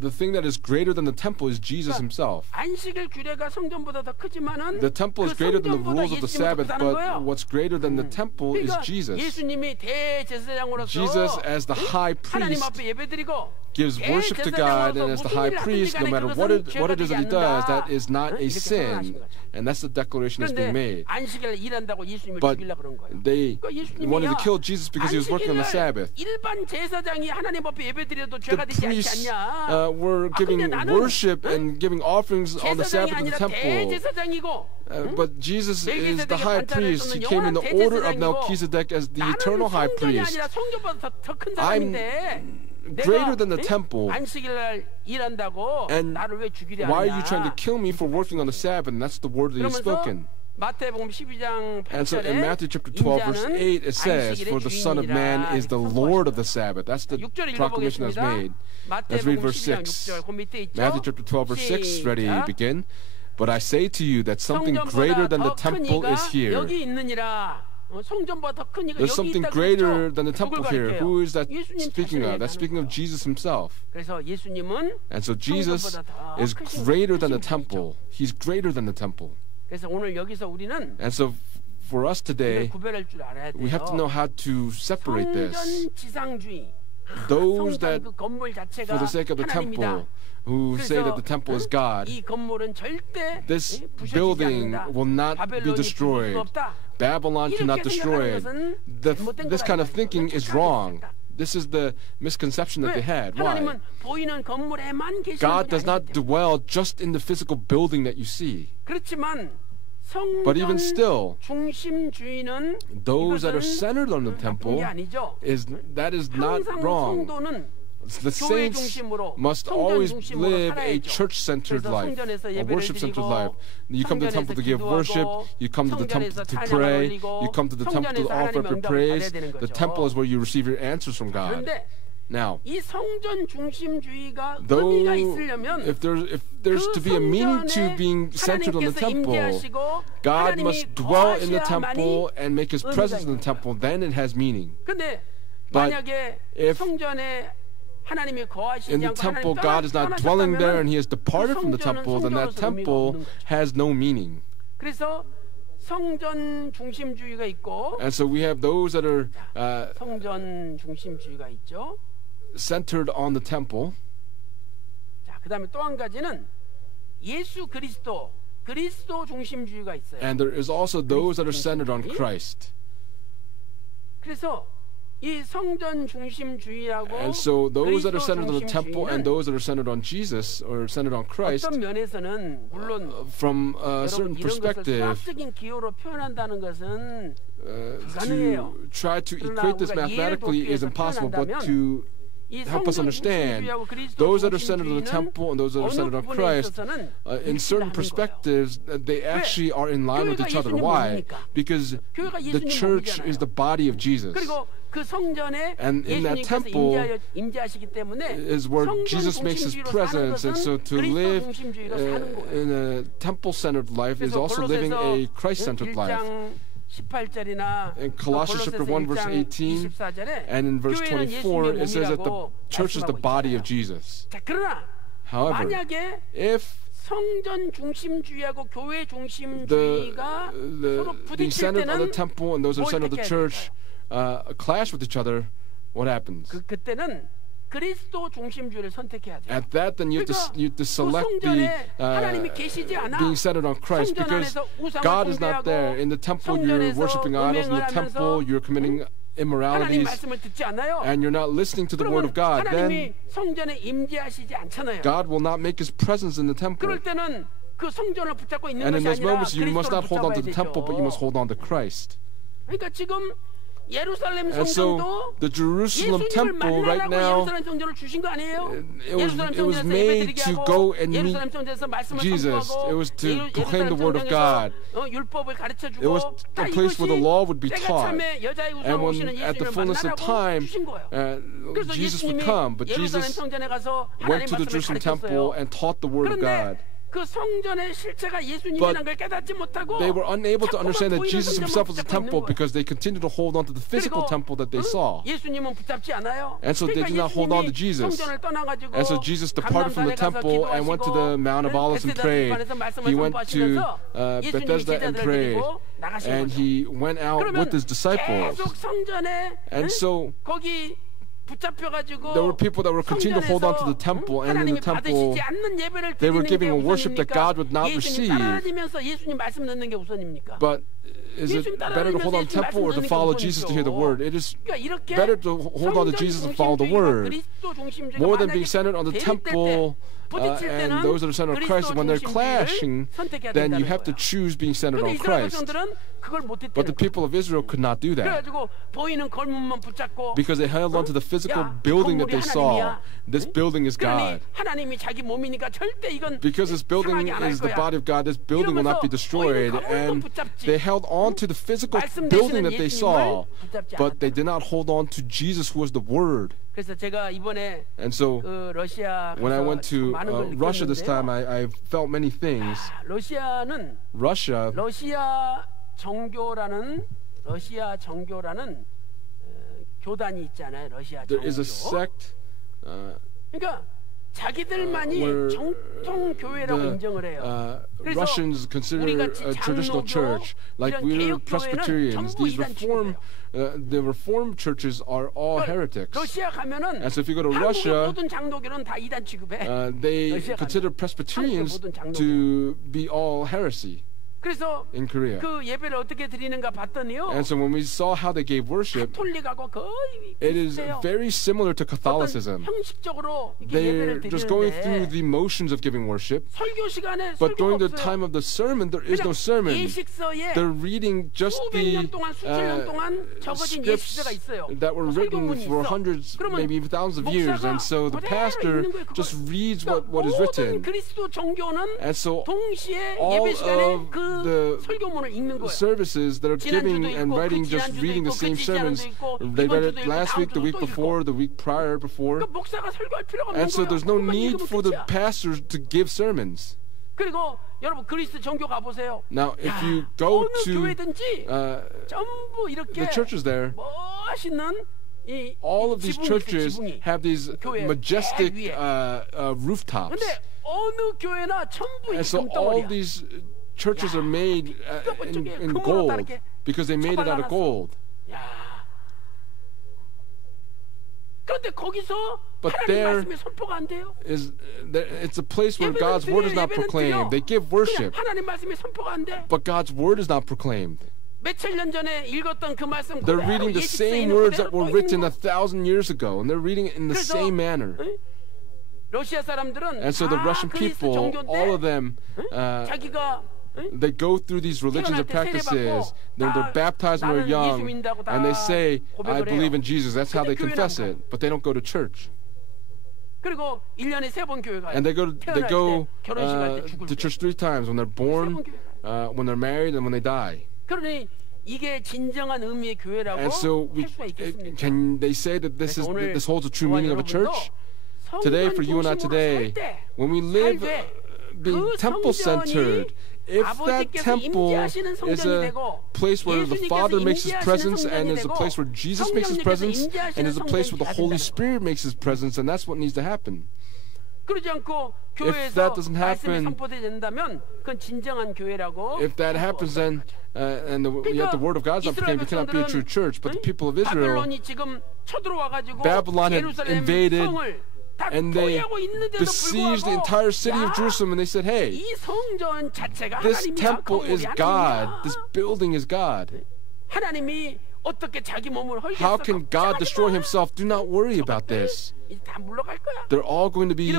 The thing that is greater than the temple is Jesus Himself. 안식일 규례가 성전보다 더 크지만은 The temple is 그 greater than the 성전보다 rules of the 예수님이 더 Sabbath, 크다는 but 거예요. what's greater than the temple is 그러니까 Jesus. 예수님이 대제사장으로서 Jesus, as the high 하나님 priest, 앞에 예배드리고 gives worship to God, and as the high priest, no matter what it is that He does, that is not a sin. And that's the declaration that's being 그런데 made. 안식일 일한다고 예수님을 But 죽이려고 그런 거예요. they 그러니까 wanted to 예수님이야 kill Jesus because He was working on the Sabbath. 일반 제사장이 하나님 앞에 예배드려도 The 죄가 되지 않지 priests 않냐? were giving 근데 나는, worship and giving offerings on the 제사장이 Sabbath in the 아니라 temple. 대제사장이고 But Jesus is the high priest. He came in the order of Melchizedek as the eternal high 나는 성전이 priest. 아니라 성전보다 더 큰 I'm 사람인데 greater than the 내가 temple. 안식일날 일한다고 And 나를 왜 죽이려 why are 하냐? you trying to kill me for working on the Sabbath? And that's the word that He's 그러면서 spoken. 마태복음 12장 And so in 8절에 Matthew chapter 12 verse 8 it says, "For the Son of Man is the Lord of the Sabbath." That's the 6절 proclamation that's 읽어보겠습니다. made. Let's read 마태복음 verse 12장 6. 6절 그 밑에 있죠? Matthew chapter 12 verse 6. Ready, 시작. begin. But I say to you that something greater 성전보다 than the 더 큰 temple 이가 is here. 여기 있느니라. 성전보다 더 큰 이가 There's 여기 something 있다 greater 그랬죠? than the temple 누굴 here. 가리켜요? Who is that 예수님 speaking 자신을 of? That's speaking of 얘기하는 Jesus Himself. 거예요. 그래서 예수님은 And so Jesus 성전보다 더 is 크신 greater than the 분이죠. temple. He's greater than the temple. 그래서 오늘 여기서 우리는 And so for us 이걸 today, 구별할 줄 알아야 돼요. we have to know how to separate this. 성전 지상주의. Those 성전 that, 그 건물 자체가 for the sake of the 하나님이다. temple, who say that the temple is God, 이 건물은 절대 this 부셔지지 building 않는다. will not be 바벨론이 destroyed. 부술 수 없다. Babylon cannot 이렇게 destroy it. 생각하는 것은 잘못된 This 거다 kind 이 of 말이에요. thinking is wrong. This is the misconception that 왜? they had. Why? 하나님은 보이는 건물에만 계시는 God 분이 does not 아니기 때문에. dwell just in the physical building that you see. 그렇지만 But even 성전 still, 중심주의는 those that are 이것은 centered on the 나쁜 temple 게 아니죠. that is not 항상 wrong. 성도는 The 교회 saints 중심으로 must 성전 always 중심으로 live a 살아야죠. church-centered 그래서 life, 성전에서 a 예배를 worship-centered 드리고 life. You come to the temple to give 성전에서 worship. 기도하고 You come to the temple 성전에서 to 찬양을 pray. 올리고 You come to the temple to 성전에서 offer 하나님의 for 응답을 praise. 받아야 되는 The 거죠. temple is where you receive your answers from God. 그런데 Now, 이 성전 중심주의가 though 의미가 있으려면 if there's to 그 be a meaning to 성전에 being centered on the 하나님께서 temple, 임재하시고 God 하나님이 must dwell in the 거하셔야만이 temple and make His presence in the 있는 temple. Then it has meaning. 근데 But 만약에 if 성전에 하나님이 거하시지 in the 않고 temple 하나님 God is not dwelling there and He has departed from the 성전은 temple, then that 성전으로서 의미가 temple 없는 거죠. has no meaning. 그래서 성전 중심주의가 있고 And so we have those that are 성전 중심주의가 있죠. centered on the temple. 자, 그다음에 또 한 가지는 예수 그리스도 중심주의가 있어요. And there is also those that are centered on Christ. 그래서 이 성전 중심주의하고 And so those that are 그리스도 centered on the temple and 중심주의는 those that are centered on Jesus or centered on Christ, 어떤 면에서는 물론 from a certain 여러분 이런 것을 perspective, 수학적인 기호로 표현한다는 것은 불가능해요. to try to 그러나 equate this 우리가 이해를 mathematically 돕기 is 위해서 impossible, but 표현한다면 to 이 help us 성전 understand, 중심주의하고 그리스도 those that are centered on the 중심주의는 temple and those that are 어느 centered on 부분에 Christ, 있어서는 in certain 일치를 하는 거예요. perspectives, they actually are in line with 교회가 each other. 예수님 Why? 몸이니까. Because 교회가 the 예수님 church 몸이잖아요. is the body of Jesus. 그리고 그 성전에 And in that 예수님께서 temple 임재하시기 때문에 is where 성전 Jesus makes His 중심주의로 사는 presence, and so 것은 to 그리스도 live 중심주의로 사는 거예요. in a temple-centered life is 그래서 also living 골로새서 a Christ-centered life. 1장 18절이나 In Colossians chapter 1 verse 18 and in verse 24 it says that the church is the body of Jesus. 자, 그러나 However, 만약에 if 성전 중심주의하고 교회 중심주의가 서로 being 부딪힐 centered on the 때는 temple and those who are centered on the 뭘 church clash with each other, what happens? 그때는 그리스도 중심주의를 선택해야 돼요. At that, then you have to select being centered on Christ, because God is not there. In the temple, you're worshiping idols. In the temple, you're committing immoralities, and you're not listening to the word of God. Then God will not make His presence in the temple. And in those moments, you must not hold on to the temple, but you must hold on to Christ. 그러니까 지금 예루살렘 And so 성전도 the Jerusalem 예수님을 temple right 만나라고 now, 예루살렘 성전을 주신 거 아니에요? it was made to go and meet 예루살렘 성전에서 말씀을 Jesus. 선포하고 It was to proclaim the 예루살렘 word of God. 성전에서 율법을 가르쳐 It was 주고 a place where the law would be 때가 taught. 참에 여자의 우상 And when 오시는 at the 예수님을 fullness of 만나라고 time, 주신 거예요. 그래서 Jesus would 예수님이 come. But 예루살렘 Jesus 성전에 가서 went 하나님 to the 말씀을 Jerusalem temple 가르쳤어요. and taught the word of God. 그런데 그 성전의 실체가 예수님이라는 걸 깨닫지 못하고 They were unable to understand that 자꾸만 Jesus 보이는 Himself was the 성전만 temple 붙잡고 있는 거예요. because they continued to hold on to the physical 그리고, temple that they saw. 예수님은 붙잡지 않아요. And so they 그러니까 did not hold on to Jesus. 성전을 떠나가지고 And so Jesus departed from the 감람산에 가서 temple and went to the Mount of Olives and 베데스다 prayed. 들판에서 말씀을 He went to 선포하시면서 예수님이 Bethesda and 제자들을 prayed. 데리고 나가신 And 거죠. He went out 그러면 with His disciples. 계속 성전에 And so 거기 붙잡혀가지고 there were people that were continuing to hold on to the temple, and in the temple they were giving a worship that God would not receive. 따라다니면서 예수님 말씀 듣는 게 우선입니까? But is it better to hold on to the temple or to follow Jesus to hear the word? It is better to hold on to Jesus and follow the word, more than being centered on the temple and those that are centered on Christ. When they're clashing, then you have to choose being centered on Christ. But the people of Israel could not do that because they held on to the physical building that they saw. This building is God. Because this building is the body of God, this building will not be destroyed. And they held on to the physical building that they saw, but they did not hold on to Jesus, who was the Word. And so when I went to Russia this time, I felt many things. Russia, 교단이 있잖아요. 러시아 there is a 정교. sect 그러니까 자기들만이 where 정통 교회라고 인정을 해요. 그래서 Russians consider 우리같이 a traditional 장로교, church, like 이런 we're 개혁교회는 Presbyterians. 전부 These 이단 취급해요. the Reformed churches are all heretics. 러시아 가면은 And so if you go to 한국의 Russia, 모든 장로교는 다 이단 취급해. they 러시아 consider 가면 Presbyterians 한국의 모든 to be all heresy 그래서 in Korea. 그 예배를 어떻게 드리는가 봤더니요. And so when we saw how they gave worship, 가톨릭하고 거의 it is 비슷해요. very similar to 어떤 Catholicism. 형식적으로 이렇게 They're 예배를 just going through 드리는데 the motions of giving worship, 설교 시간에 but during the 설교가 time 없어요. of the sermon, there is no sermon. 예식서에 They're reading just 수백 the 년 동안 수천 년 동안 적어진 scripts 예식서가 있어요. that were written 설교문이 for 있어. hundreds, 그러면 maybe even thousands of years. And so the 그대로 pastor 읽는 거예요, 그걸. just reads what is 모든 written. 그리스도 종교는 And so 동시에 all 예배 시간에 of 그 the 설교문을 읽는 거예요. services that are giving 지난주도 and 있고, writing, 그 just 지난주도 reading the 있고, same 그 sermons. 지난주도 있고, They read 이번 it 주도 last 있고, week, the 다음 week 주도 또 before, 읽고. the week prior before. 그러니까 목사가 설교할 필요가 없는 And so 거예요. there's no 그것만 need 읽으면 for the 끝이야. pastors to give sermons. 그리고 여러분 그리스도 종교 가보세요. Now, if 야, you go 어느 to 교회든지 전부 이렇게 the churches there, 멋있는 이 all of these 지붕이 있어요, churches 지붕이. have these 교회 majestic 위에. rooftops. 근데 어느 교회나 전부 이 And so all 금덩어리야. these churches are made in gold because they made it out of gold. 야. 그런데 거기서 But 하나님 there 말씀이 선포가 안 돼요. It's a place where 예배는 God's word is 드려요, not 예배는 proclaimed. 드려. They give 그냥 worship, 하나님 말씀이 선포가 안 돼. but God's word is not proclaimed. 몇천 년 전에 읽었던 그 말씀 They're 그대로 reading the 예식서에 same 있는 words 그대로 that were 또 written 읽는 1,000 years ago, and they're reading it in the 그래서, same manner. 러시아 사람들은 And so the 다 Russian 그리스도 people, 종교인데 all of them, 자기가 they go through these religions and practices. They're baptized when they're young, and they say, I believe in Jesus. That's how they confess it, but they don't go to church. 그리고 1년에 3번 교회 가요. And they go 결혼식 할 때 죽을 to 때. church 3 times: when they're born, when they're married, and when they die. 그러니 이게 진정한 의미의 교회라고 And so 할 수가 있겠습니까? can they say that this holds a true 저와 meaning of a church? 여러분도 Today, 성전 for you and I 중심으로 today, 살 때, when we live 살 때 being 그 temple-centered, if that temple is a place where the Father makes His presence and is a place where Jesus makes His presence and is a place where the Holy Spirit makes His presence, and that's what needs to happen. If that doesn't happen, if that happens, then yet the Word of God's not proclaimed, it cannot be a true church. But the people of Israel, Babylon had invaded, and they besieged the entire city of Jerusalem, and they said, hey, this temple is God, this building is God. How can God destroy Himself? Do not worry about this. They're all going to be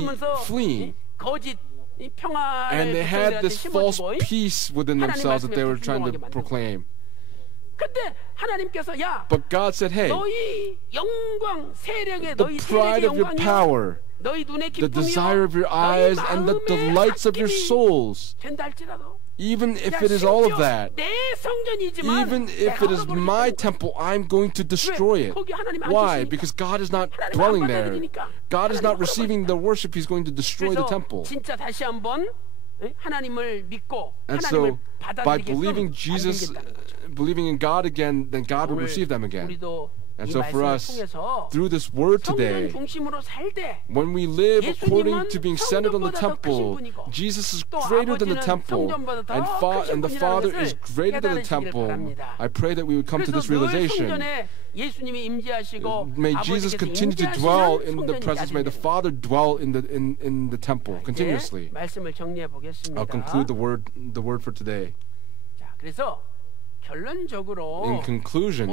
fleeing. And they had this false peace within themselves that they were trying to proclaim. But God said, hey, the pride of your power, the desire of your eyes, and the delights of your souls, even if it is all of that, even if it is my temple, I'm going to destroy it. Why? Because God is not dwelling there. God is not receiving the worship. He's going to destroy the temple. And so, by believing Jesus, believing in God again, then God will receive them again. And so for us, through this word today, when we live according to being centered on the temple, Jesus is greater than the temple, and the Father is greater than the temple. I pray that we would come to this realization. May Jesus continue to dwell in the presence. May the Father dwell in the temple continuously. I'll conclude the word for today. In conclusion,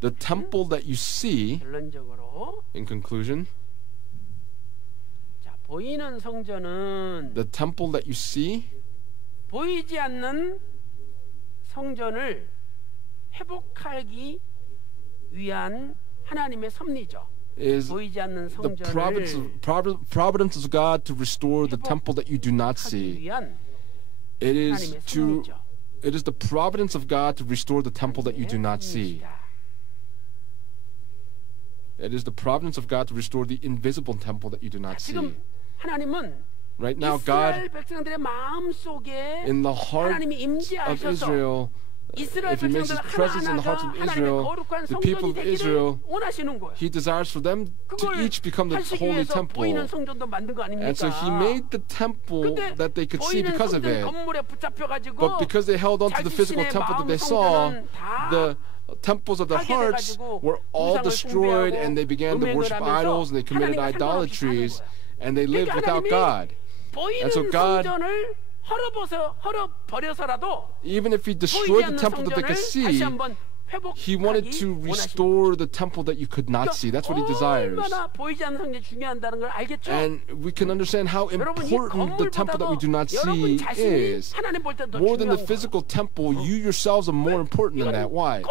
the temple that you see, in conclusion, the temple that you see 보이지 않는 성전을 회복하기 위한 하나님의 섭리죠. is the providence of God to restore the temple that you do not see. It is the providence of God to restore the temple that you do not see. It is the providence of God to restore the invisible temple that you do not see. Right now, God, in the heart of Israel, if He makes His presence in the hearts of Israel, the people of Israel, He desires for them to each become the holy temple. And so He made the temple that they could see because of it. But because they held on to the physical temple that they saw, the temples of their hearts were all destroyed, and they began to worship idols, and they committed idolatries, and they lived without God. And so God, even if He destroyed the temple that they could see, He wanted to restore the temple that you could not see. That's what He desires. And we can understand how important the temple that we do not see is. More than the physical temple, you yourselves are more important than that. Why?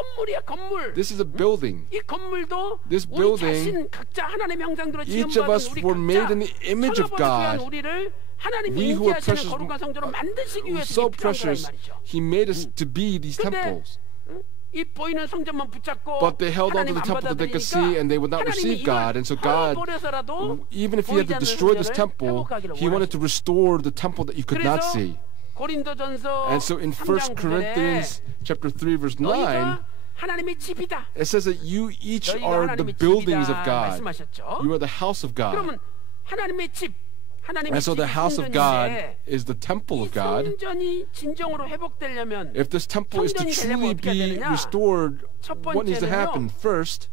This is a building. This building, each of us were made in the image of God. We who are precious, so precious, He made us to be these temples. But they held on to the temple that they could see, and they would not receive God. And so God, even if He had to destroy this temple, He wanted to restore the temple that you could not see. And so in 1 Corinthians chapter 3, verse 9, it says that you each are the buildings of God. You are the house of God. And so the house of God is the temple of God. If this temple is to truly be restored, what needs to happen? First,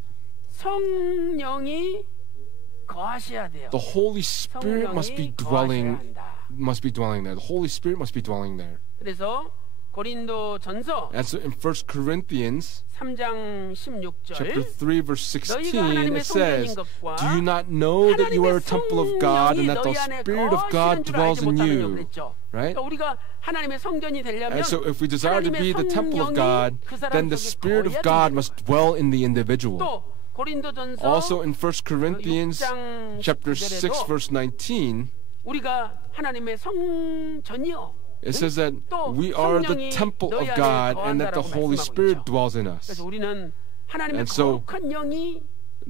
the Holy Spirit must be dwelling there. The Holy Spirit must be dwelling there. And so in 1 Corinthians chapter 3 verse 16, it says, do you not know that you are a temple of God and that the Spirit of God dwells in you? Right? And so if we desire to be the temple of God, then the Spirit of God must dwell in the individual. Also in 1 Corinthians chapter 6 verse 19, it says that we are the temple of God and that the Holy Spirit dwells in us. And so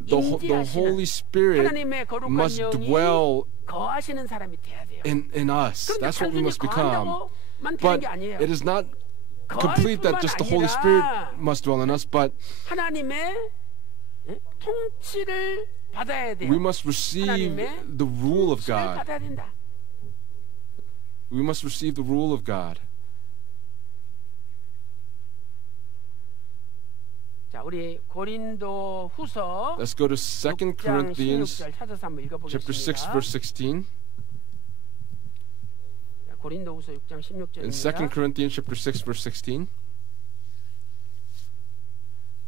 the Holy Spirit 하나님의 거룩한 must 영이 dwell 거하시는 사람이 돼야 돼요. in us. 그런데 That's what we 단순히 must become. 거한다고만 되는 But 게 아니에요. it is not complete that just the Holy Spirit must dwell in us, but 하나님의 통치를 받아야 돼요. we must receive 하나님의 the rule of 통치를 God. 받아야 된다. We must receive the rule of God. 자, 우리 고린도 후서 Let's go to 2 Corinthians 16절 찾아서 한번 chapter 6 읽어보겠습니다. verse 16. 고린도 후서 6장 In 2 16절입니다. Corinthians chapter 6 verse 16.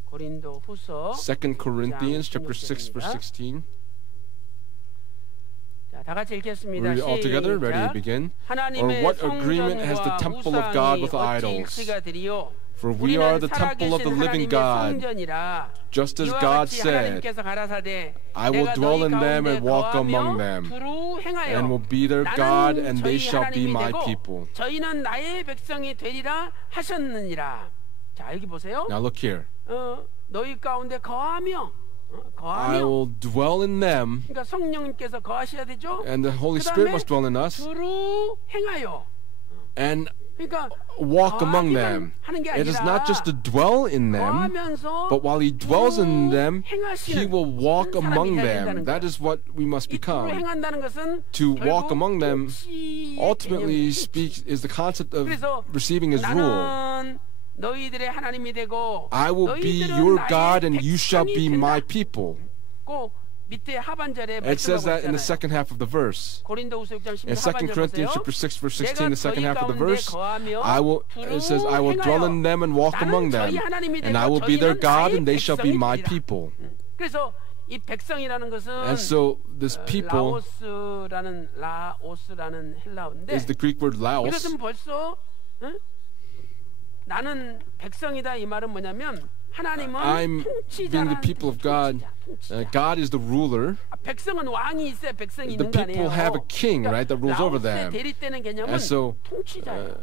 고린도 후서 2 Corinthians chapter 6 verse 16. 자, 다 같이 읽겠습니다. Read it all together. Ready to 시작. begin. Or 하나님의 what agreement has the 성전과 temple of God 우상이 with 어찌 idols? 일치가 되리요? For we are 우리는 the temple of the 살아계신 living 하나님의 God. 성전이라. Just as 이와 God 같이 said, 하나님께서 가라사대 I will 내가 dwell 너희 in them 가운데 and walk 거하며 among them, 두루 행하여 and will be their God, 나는 and they 저희 shall be 하나님이 my 되고 people. 저희는 나의 백성이 되리라 하셨느니라. 자, 여기 보세요. Now look here. 너희 가운데 거하며 I 거하며. will dwell in them, 그러니까 성령님께서 거하셔야 되죠. and the Holy Spirit must dwell in us, 두루 행하여. and 그러니까 walk among 거하기만 them. 하는 게 It is 아니라 not just to dwell in them, 거하면서 but while He dwells in them, 행하시는 He will walk 사람이 among 돼야 them. 된다는 That 거예요. is what we must 이 두루 become. 행한다는 것은 To walk 결국 among them 통치의 ultimately 개념이에요. speaks is the concept of 그래서 receiving His rule. 나는 너희들의 하나님이 되고 I will be 너희들은 your 나의 God, and you shall 백성이 be 된다. my people. 꼭 밑에 하반절에 It says 말씀하고 that in the 있잖아요. second half of the verse. 고린도후서 6장 In 16절 2 Corinthians 보세요. chapter 6 verse 내가 16, the second 너희 half of the 가운데 verse, it says, I will dwell in them and walk among them, and I will be their God, and they shall be my people. 그래서 이 백성이라는 것은 And so this people 라오스라는 헬라어인데 is the Greek word laos. 이것은 벌써 나는 백성이다 이 말은 뭐냐면 하나님은 I'm being the people of God. God is the ruler. 백성은 왕이 있어야 백성이 The 있는 거 아니에요. people have a king, right, that rules over them. 대립되는 개념은 And so 통치자예요.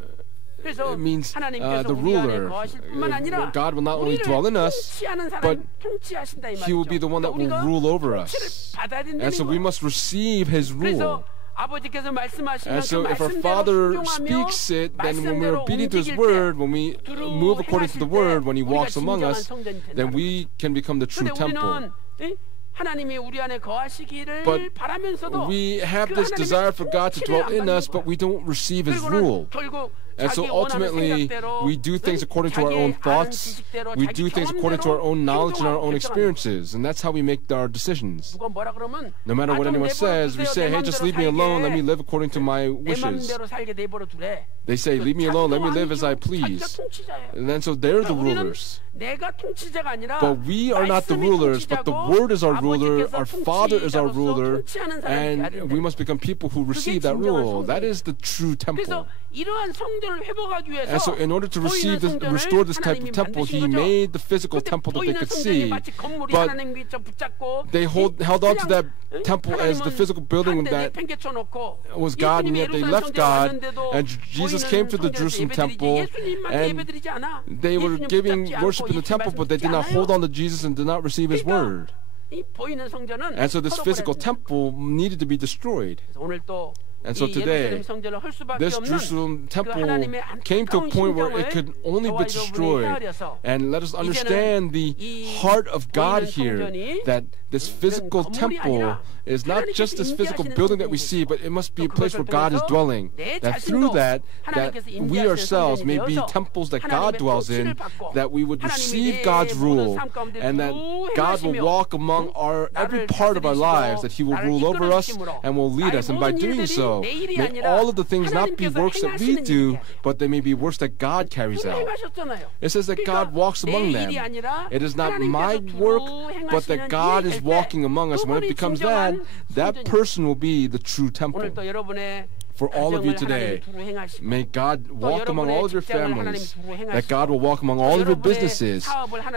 그래서 it means 하나님께서 the 우리 안에 ruler. 거하실 뿐만 아니라 God will not only 우리를 dwell in us, 통치하는 but 사람이 통치하신다 이 말이죠. He will be the one that will 우리가 rule over 통치를 us. 받아야 된다는 And so we 거예요. must receive His rule. 그래서 아버지께서 말씀하시면 And so 그 if our 말씀대로 Father 순종하며 speaks it, then when we're 말씀대로 obedient to His 움직일 word, 때 when we 두루 move according to the 행하실 word, 때 when He 우리가 walks among 진정한 us, 성전이 then 된다는 we can become the true 근데 temple. 우리는 하나님이 우리 안에 거하시기를 But 바라면서도 we have 그 this 하나님의 desire for God to 통치를 dwell 안 in us, 받는 but 거야. we don't receive His 그리고는 rule. 결국 And so 자기 원하는 ultimately, 생각대로, we do things according to our own 자기의 아는 thoughts. 지식대로, We 자기 do things according to our 경험대로 own knowledge and our own 행동하고 결정하는 experiences. And that's how we make our decisions. 누가 뭐라 그러면 No matter what 좀 anyone 내버려 says, we 두세요. say, 내 hey, just 맘대로 leave me alone. Let me 살게. live according to my 내 wishes. 맘대로 살게 내버려 두래. They say, leave me alone. Let me live as I 자기가 please. 통치자예요. And then so they're the 우리는 rulers. 내가 통치자가 아니라 But we are not the 말씀이 rulers, but the 통치자고 Word is our ruler, 아버지께서 our Father is our 통치자로서 ruler, 통치하는 사람이 돼야 and we 된다. must become people who receive that 진정한 rule. That 성전이에요. is the true temple. 그래서 이러한 성전을 회복하기 위해서 And so in order to receive this, 보이는 restore 성전을 this type of 하나님이 temple, He 만드신 거죠. made the physical 근데 temple that they 보이는 could 성전이 see. 마치 건물이 But 하나님 위에 붙잡고 they held on to that temple as the 하나님은 physical building 한데 that 내팽개쳐 놓고 was God, and 예수님이 yet they 예루살렘 left 성전에 God, 왔는데도 and Jesus came to the 보이는 Jerusalem 성전에서 temple, 예배드리지 예수님한테 and 예배드리지 않아. they were 예수님 giving 붙잡지 않고 worship in the 예수님 temple, but they did not 말씀 hold 듣지 on to Jesus and did not receive His 않아요. word. 이 보이는 성전은 And so this physical 헐어버려야 된다. temple needed to be destroyed. 그래서 오늘 또 And so 이 today, 예루살렘 성전을 헐 수밖에 this 없는 Jerusalem 그 temple 하나님의 came to a 안타까운 point where it 심정을 could only be 저와 여러분이 destroyed. 헤아려서 And let us 이제는 understand the 이 heart of God 보이는 here, 성전이 that this physical 건물이 temple 아니라 is not just this 하나님께서 physical 임재하시는 building that we 성전이 see, but it must be a 또 place 그것을 where God is 통해서 dwelling. 내 That through 자신도 that 하나님께서 we 임재하시는 ourselves may be 성전이 되어서 temples that God 하나님의 dwells in, 통치를 받고 that we would 하나님이 receive 내 God's 모든 rule, 삶 가운데 and that 쭉 God will 행하시며 walk among our every 나를 part of our 다스리시고 lives, that He will 나를 rule over us 이끌어주심으로 and will lead 나의 us. And by 모든 doing 일들이 so, 내 일이 may 아니라 all of the things not be 하나님께서 works that we 행하시는 do, 일이 돼야 but they may be works that God carries 그분이 out. 행하셨잖아요. It says that God 그러니까 walks among 내 them. 일이 아니라 It is not 하나님께서 my 두루 work, but 행하시는 that God 일이 is 될 때 walking among us. When it 그분이 becomes that, 진정한 that 성전이에요. person will be the true temple. 오늘 또 여러분의 For all of you 가정을 today, 하나님이 두루 행하시고 may God walk among all of your families, that God will walk among all of your businesses,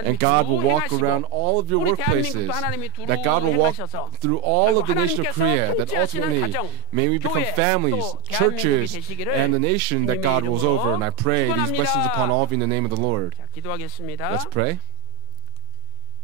and God will walk around all of your workplaces, that God will walk through all of the nation of Korea, that ultimately may we become families, churches, and the nation that God rules over. And I pray these blessings upon all of you in the name of the Lord. 자, 기도하겠습니다. Let's pray.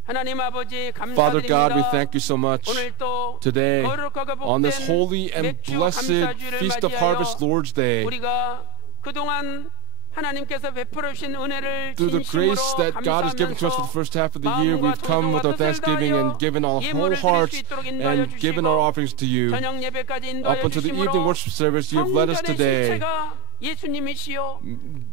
하나님 아버지 Father God, we 감사드립니다. thank you so much 오늘 또 today 거룩하고 on this 복된 holy and 맥주 blessed 감사주일을 Feast of 맞이하여 Harvest Lord's Day. 우리가 그동안 하나님께서 베풀어 주신 은혜를 Through the 진심으로 grace that God has given to us for the 감사하면서 first half of the year, we've come with our thanksgiving and given our whole hearts and given our offerings to you. 저녁 예배까지 Up 인도하여 until the evening 주심으로 worship service, you have led us 성전의 today. 실체가 예수님이시요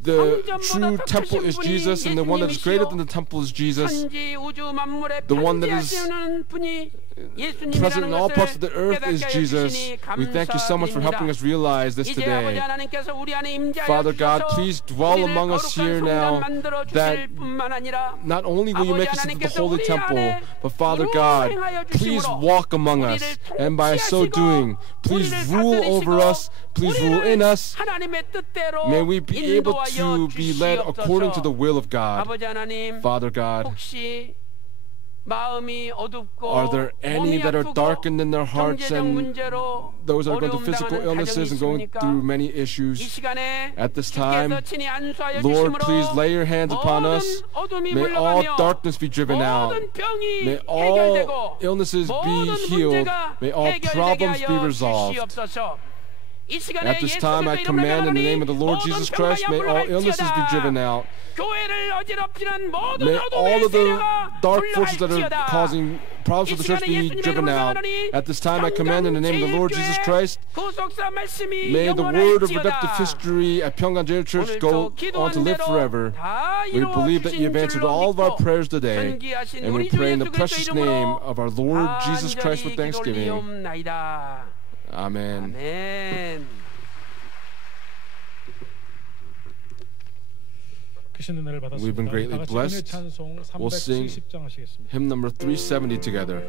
The true temple is Jesus, and the one that is greater than the temple is Jesus. 천지 우주 만물에 The one that is 편지하시는 분이 present in 예수님이라는 all parts of the 것을 earth is 깨닫게 Jesus. 해주시니 We thank you so much for helping 감사드립니다. us realize this 이제 아버지 today. 하나님께서 우리 안에 임재하여 Father God, 주셔서 please dwell 우리를 among us 거룩한 here 성전 now, 만들어 that 주실 뿐만 아니라 not only will you make us into the holy temple, but Father God, please walk among us, and by so doing, please rule over us, please rule in us. May we be able to be led according to the will of God. 아버지 하나님, Father God, 혹시 마음이 어둡고 are there any 몸이 that are 아프고 darkened in their hearts 경제적 and 문제로 those that are going 어려움 through physical 당하는 illnesses 가정이 and going 있습니까? through many 이 issues? 시간에 At this 주께서 time, 친히 안수하여 Lord, 주심으로 please lay your hands upon us. 모든 어둠이 May all 물러가며 darkness be driven out. 모든 병이 May 해결되고 all illnesses be 모든 healed. 문제가 May all 해결되게 problems be 하여 resolved. 주시옵소서. 이 시간에 At this time, I command in the name of the Lord Jesus Christ, may all illnesses be driven out. 교회를 어지럽히는 모든 May all 어둠의 of the 세력아 dark forces that are 불러할지어다. causing problems for the church be driven out. At this time, I command in the name of the Lord Jesus Christ, may the word of redemptive history at Pyongan Jail Church go on to live forever. We believe that you have answered all of our prayers today, and we pray in the precious name of our Lord Jesus Christ with thanksgiving. Amen. 아멘. We've been greatly blessed. We'll sing hymn number 370 together.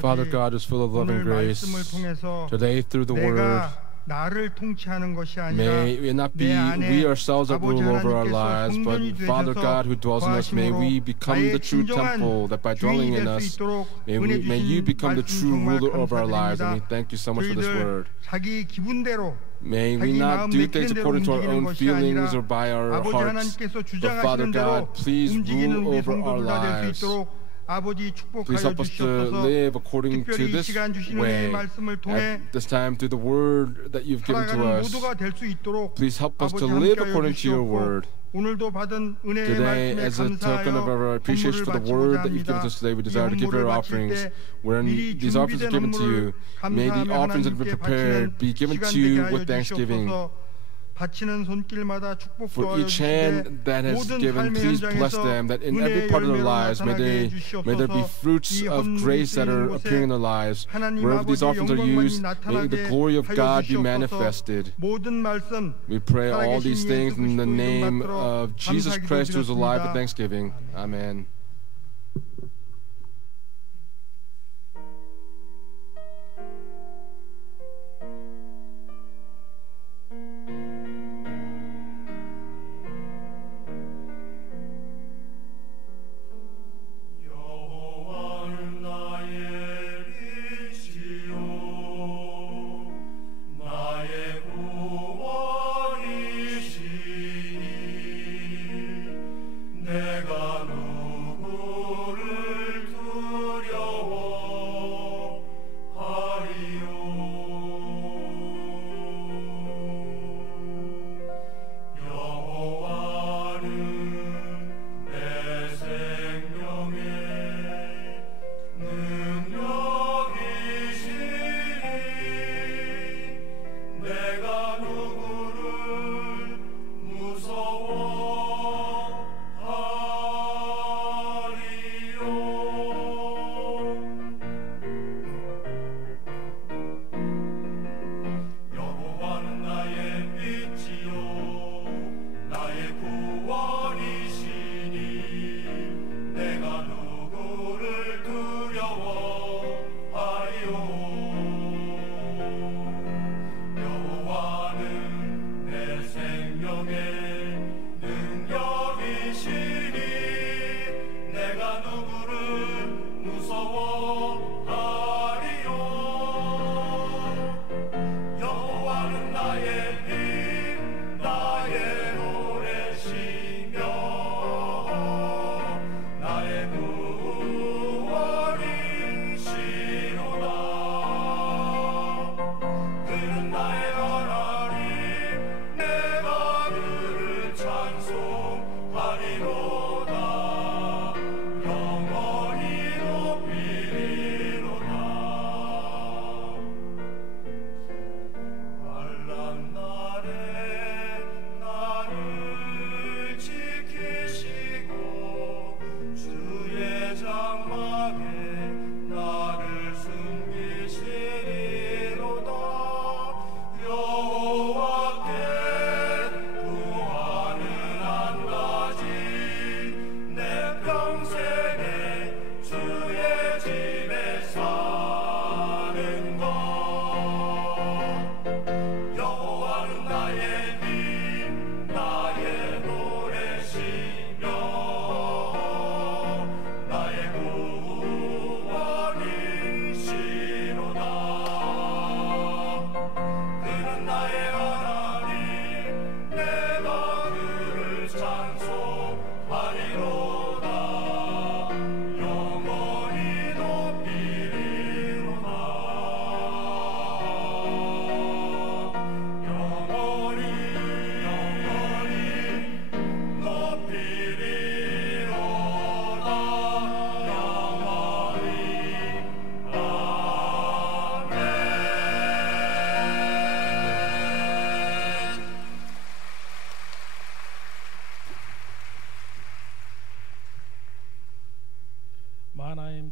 Father God is full of love and grace. Today, through the Word, may it not be we ourselves that rule over our lives, but Father God who dwells in us, may we become the true temple, that by dwelling in us, may you become the true ruler of our lives. And we thank you so much for this Word. May we not do things according to our own feelings or by our hearts, but Father God, please rule over our lives. Please help us to live according to this way. At this time, through the word that you've given to us, please help us to live according to your word. Today, as a token of our appreciation for the word that you've given us today, we desire to give our offerings. When these offerings are given to you, may the offerings that have been prepared be given to you with thanksgiving. 바치는 손길마다 축복 For each hand that has 모든 given, 삶의 please bless 현장에서 them, that in every 은혜의 part of their 열매로 lives, may there be 나타나게 fruits 이 of 헌물이 grace that are 쓰이는 appearing in 곳에 their lives. 하나님 Wherever these 아버지의 offerings are 영광만이 used, may the 나타나게 glory of 하여 God be 주시옵소서. manifested. 모든 말씀 We pray all these 살아계신 things 예수 in the 그리스도 이름 name 받들어 of Jesus 감사기도 Christ, who is alive for 드렸습니다. Thanksgiving. Amen.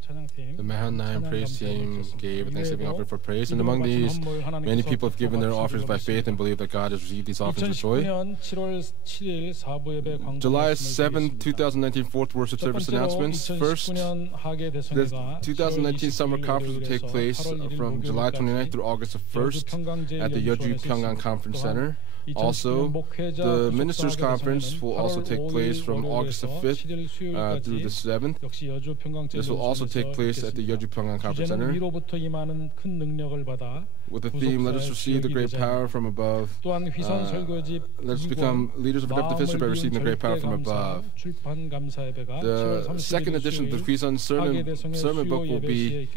찬양팀, The Mahanaim praise team gave a thanksgiving offering for praise, and among these, many people have given their offerings by faith and believe that God has received these offerings with joy. 2019년 7월 7일 4부 예배 광고 July 7, 2019 fourth worship service announcements. First, the 2019 summer conference will take place from July 29th through August 1st at the Yeoju Pyeongan Conference Center. Also, the Ministers' Conference will also take place from August 5th through the 7th. This will also take place at the Yeoju Pyeongan Conference Center with the theme, Let us receive the great power from above. Let us become leaders of redemptive history by receiving the great power from above. The second edition of the Kwisun sermon book will be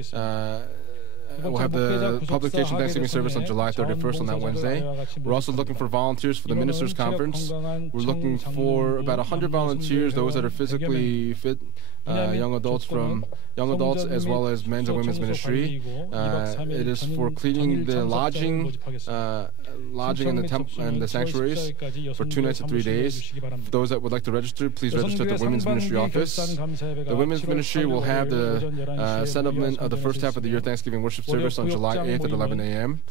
we'll have the publication Thanksgiving service on July 31st on that Wednesday. We're also looking for volunteers for the Ministers' Conference. We're looking for about 100 volunteers, those that are physically fit, young adults as well as men's and women's ministry. It is for cleaning the lodging in the temple and the sanctuaries for 2 nights and 3 days. For those that would like to register, please register at the Women's Ministry office. The Women's Ministry will have the settlement of the first half of the year Thanksgiving worship service on July 8th at 11 a.m.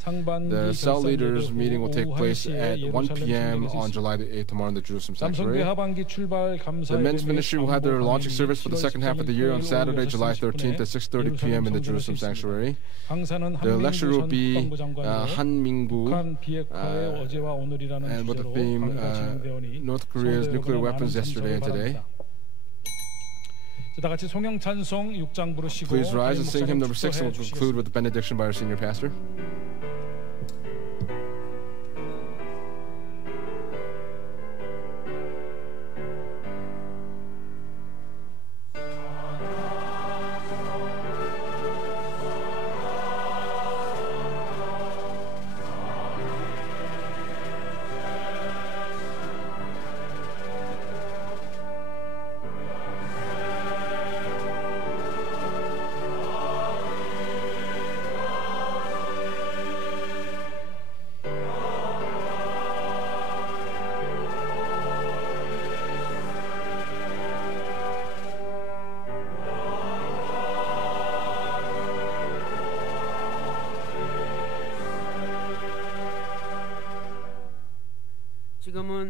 The cell leaders meeting will take place at 1 p.m. on July the 8th tomorrow in the Jerusalem Sanctuary. The men's ministry will have their launching service for the second half of the year on Saturday, July 13th at 6:30 p.m. in the Jerusalem Sanctuary. The lecture will be Han Ming-gu, and with the theme North Korea's nuclear weapons yesterday and today. Please rise and sing hymn number 6, and we'll conclude with the benediction by our senior pastor.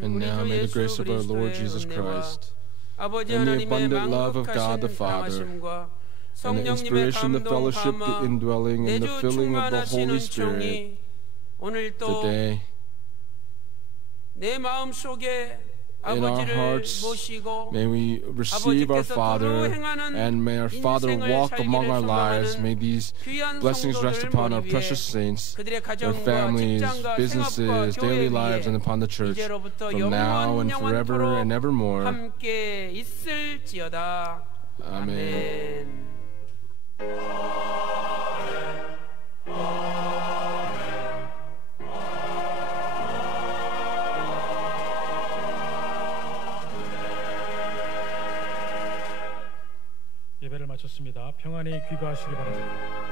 And now may the grace of our Lord Jesus Christ, and the abundant love of God the Father, and the inspiration, the fellowship, the indwelling, and the filling of the Holy Spirit, today, in our hearts, may we receive our Father, and may our Father walk among our lives. May these blessings rest upon our precious saints, their families, businesses, daily lives, and upon the church, from now and forever and evermore. Amen. 예배를 마쳤습니다. 평안히 귀가하시기 바랍니다.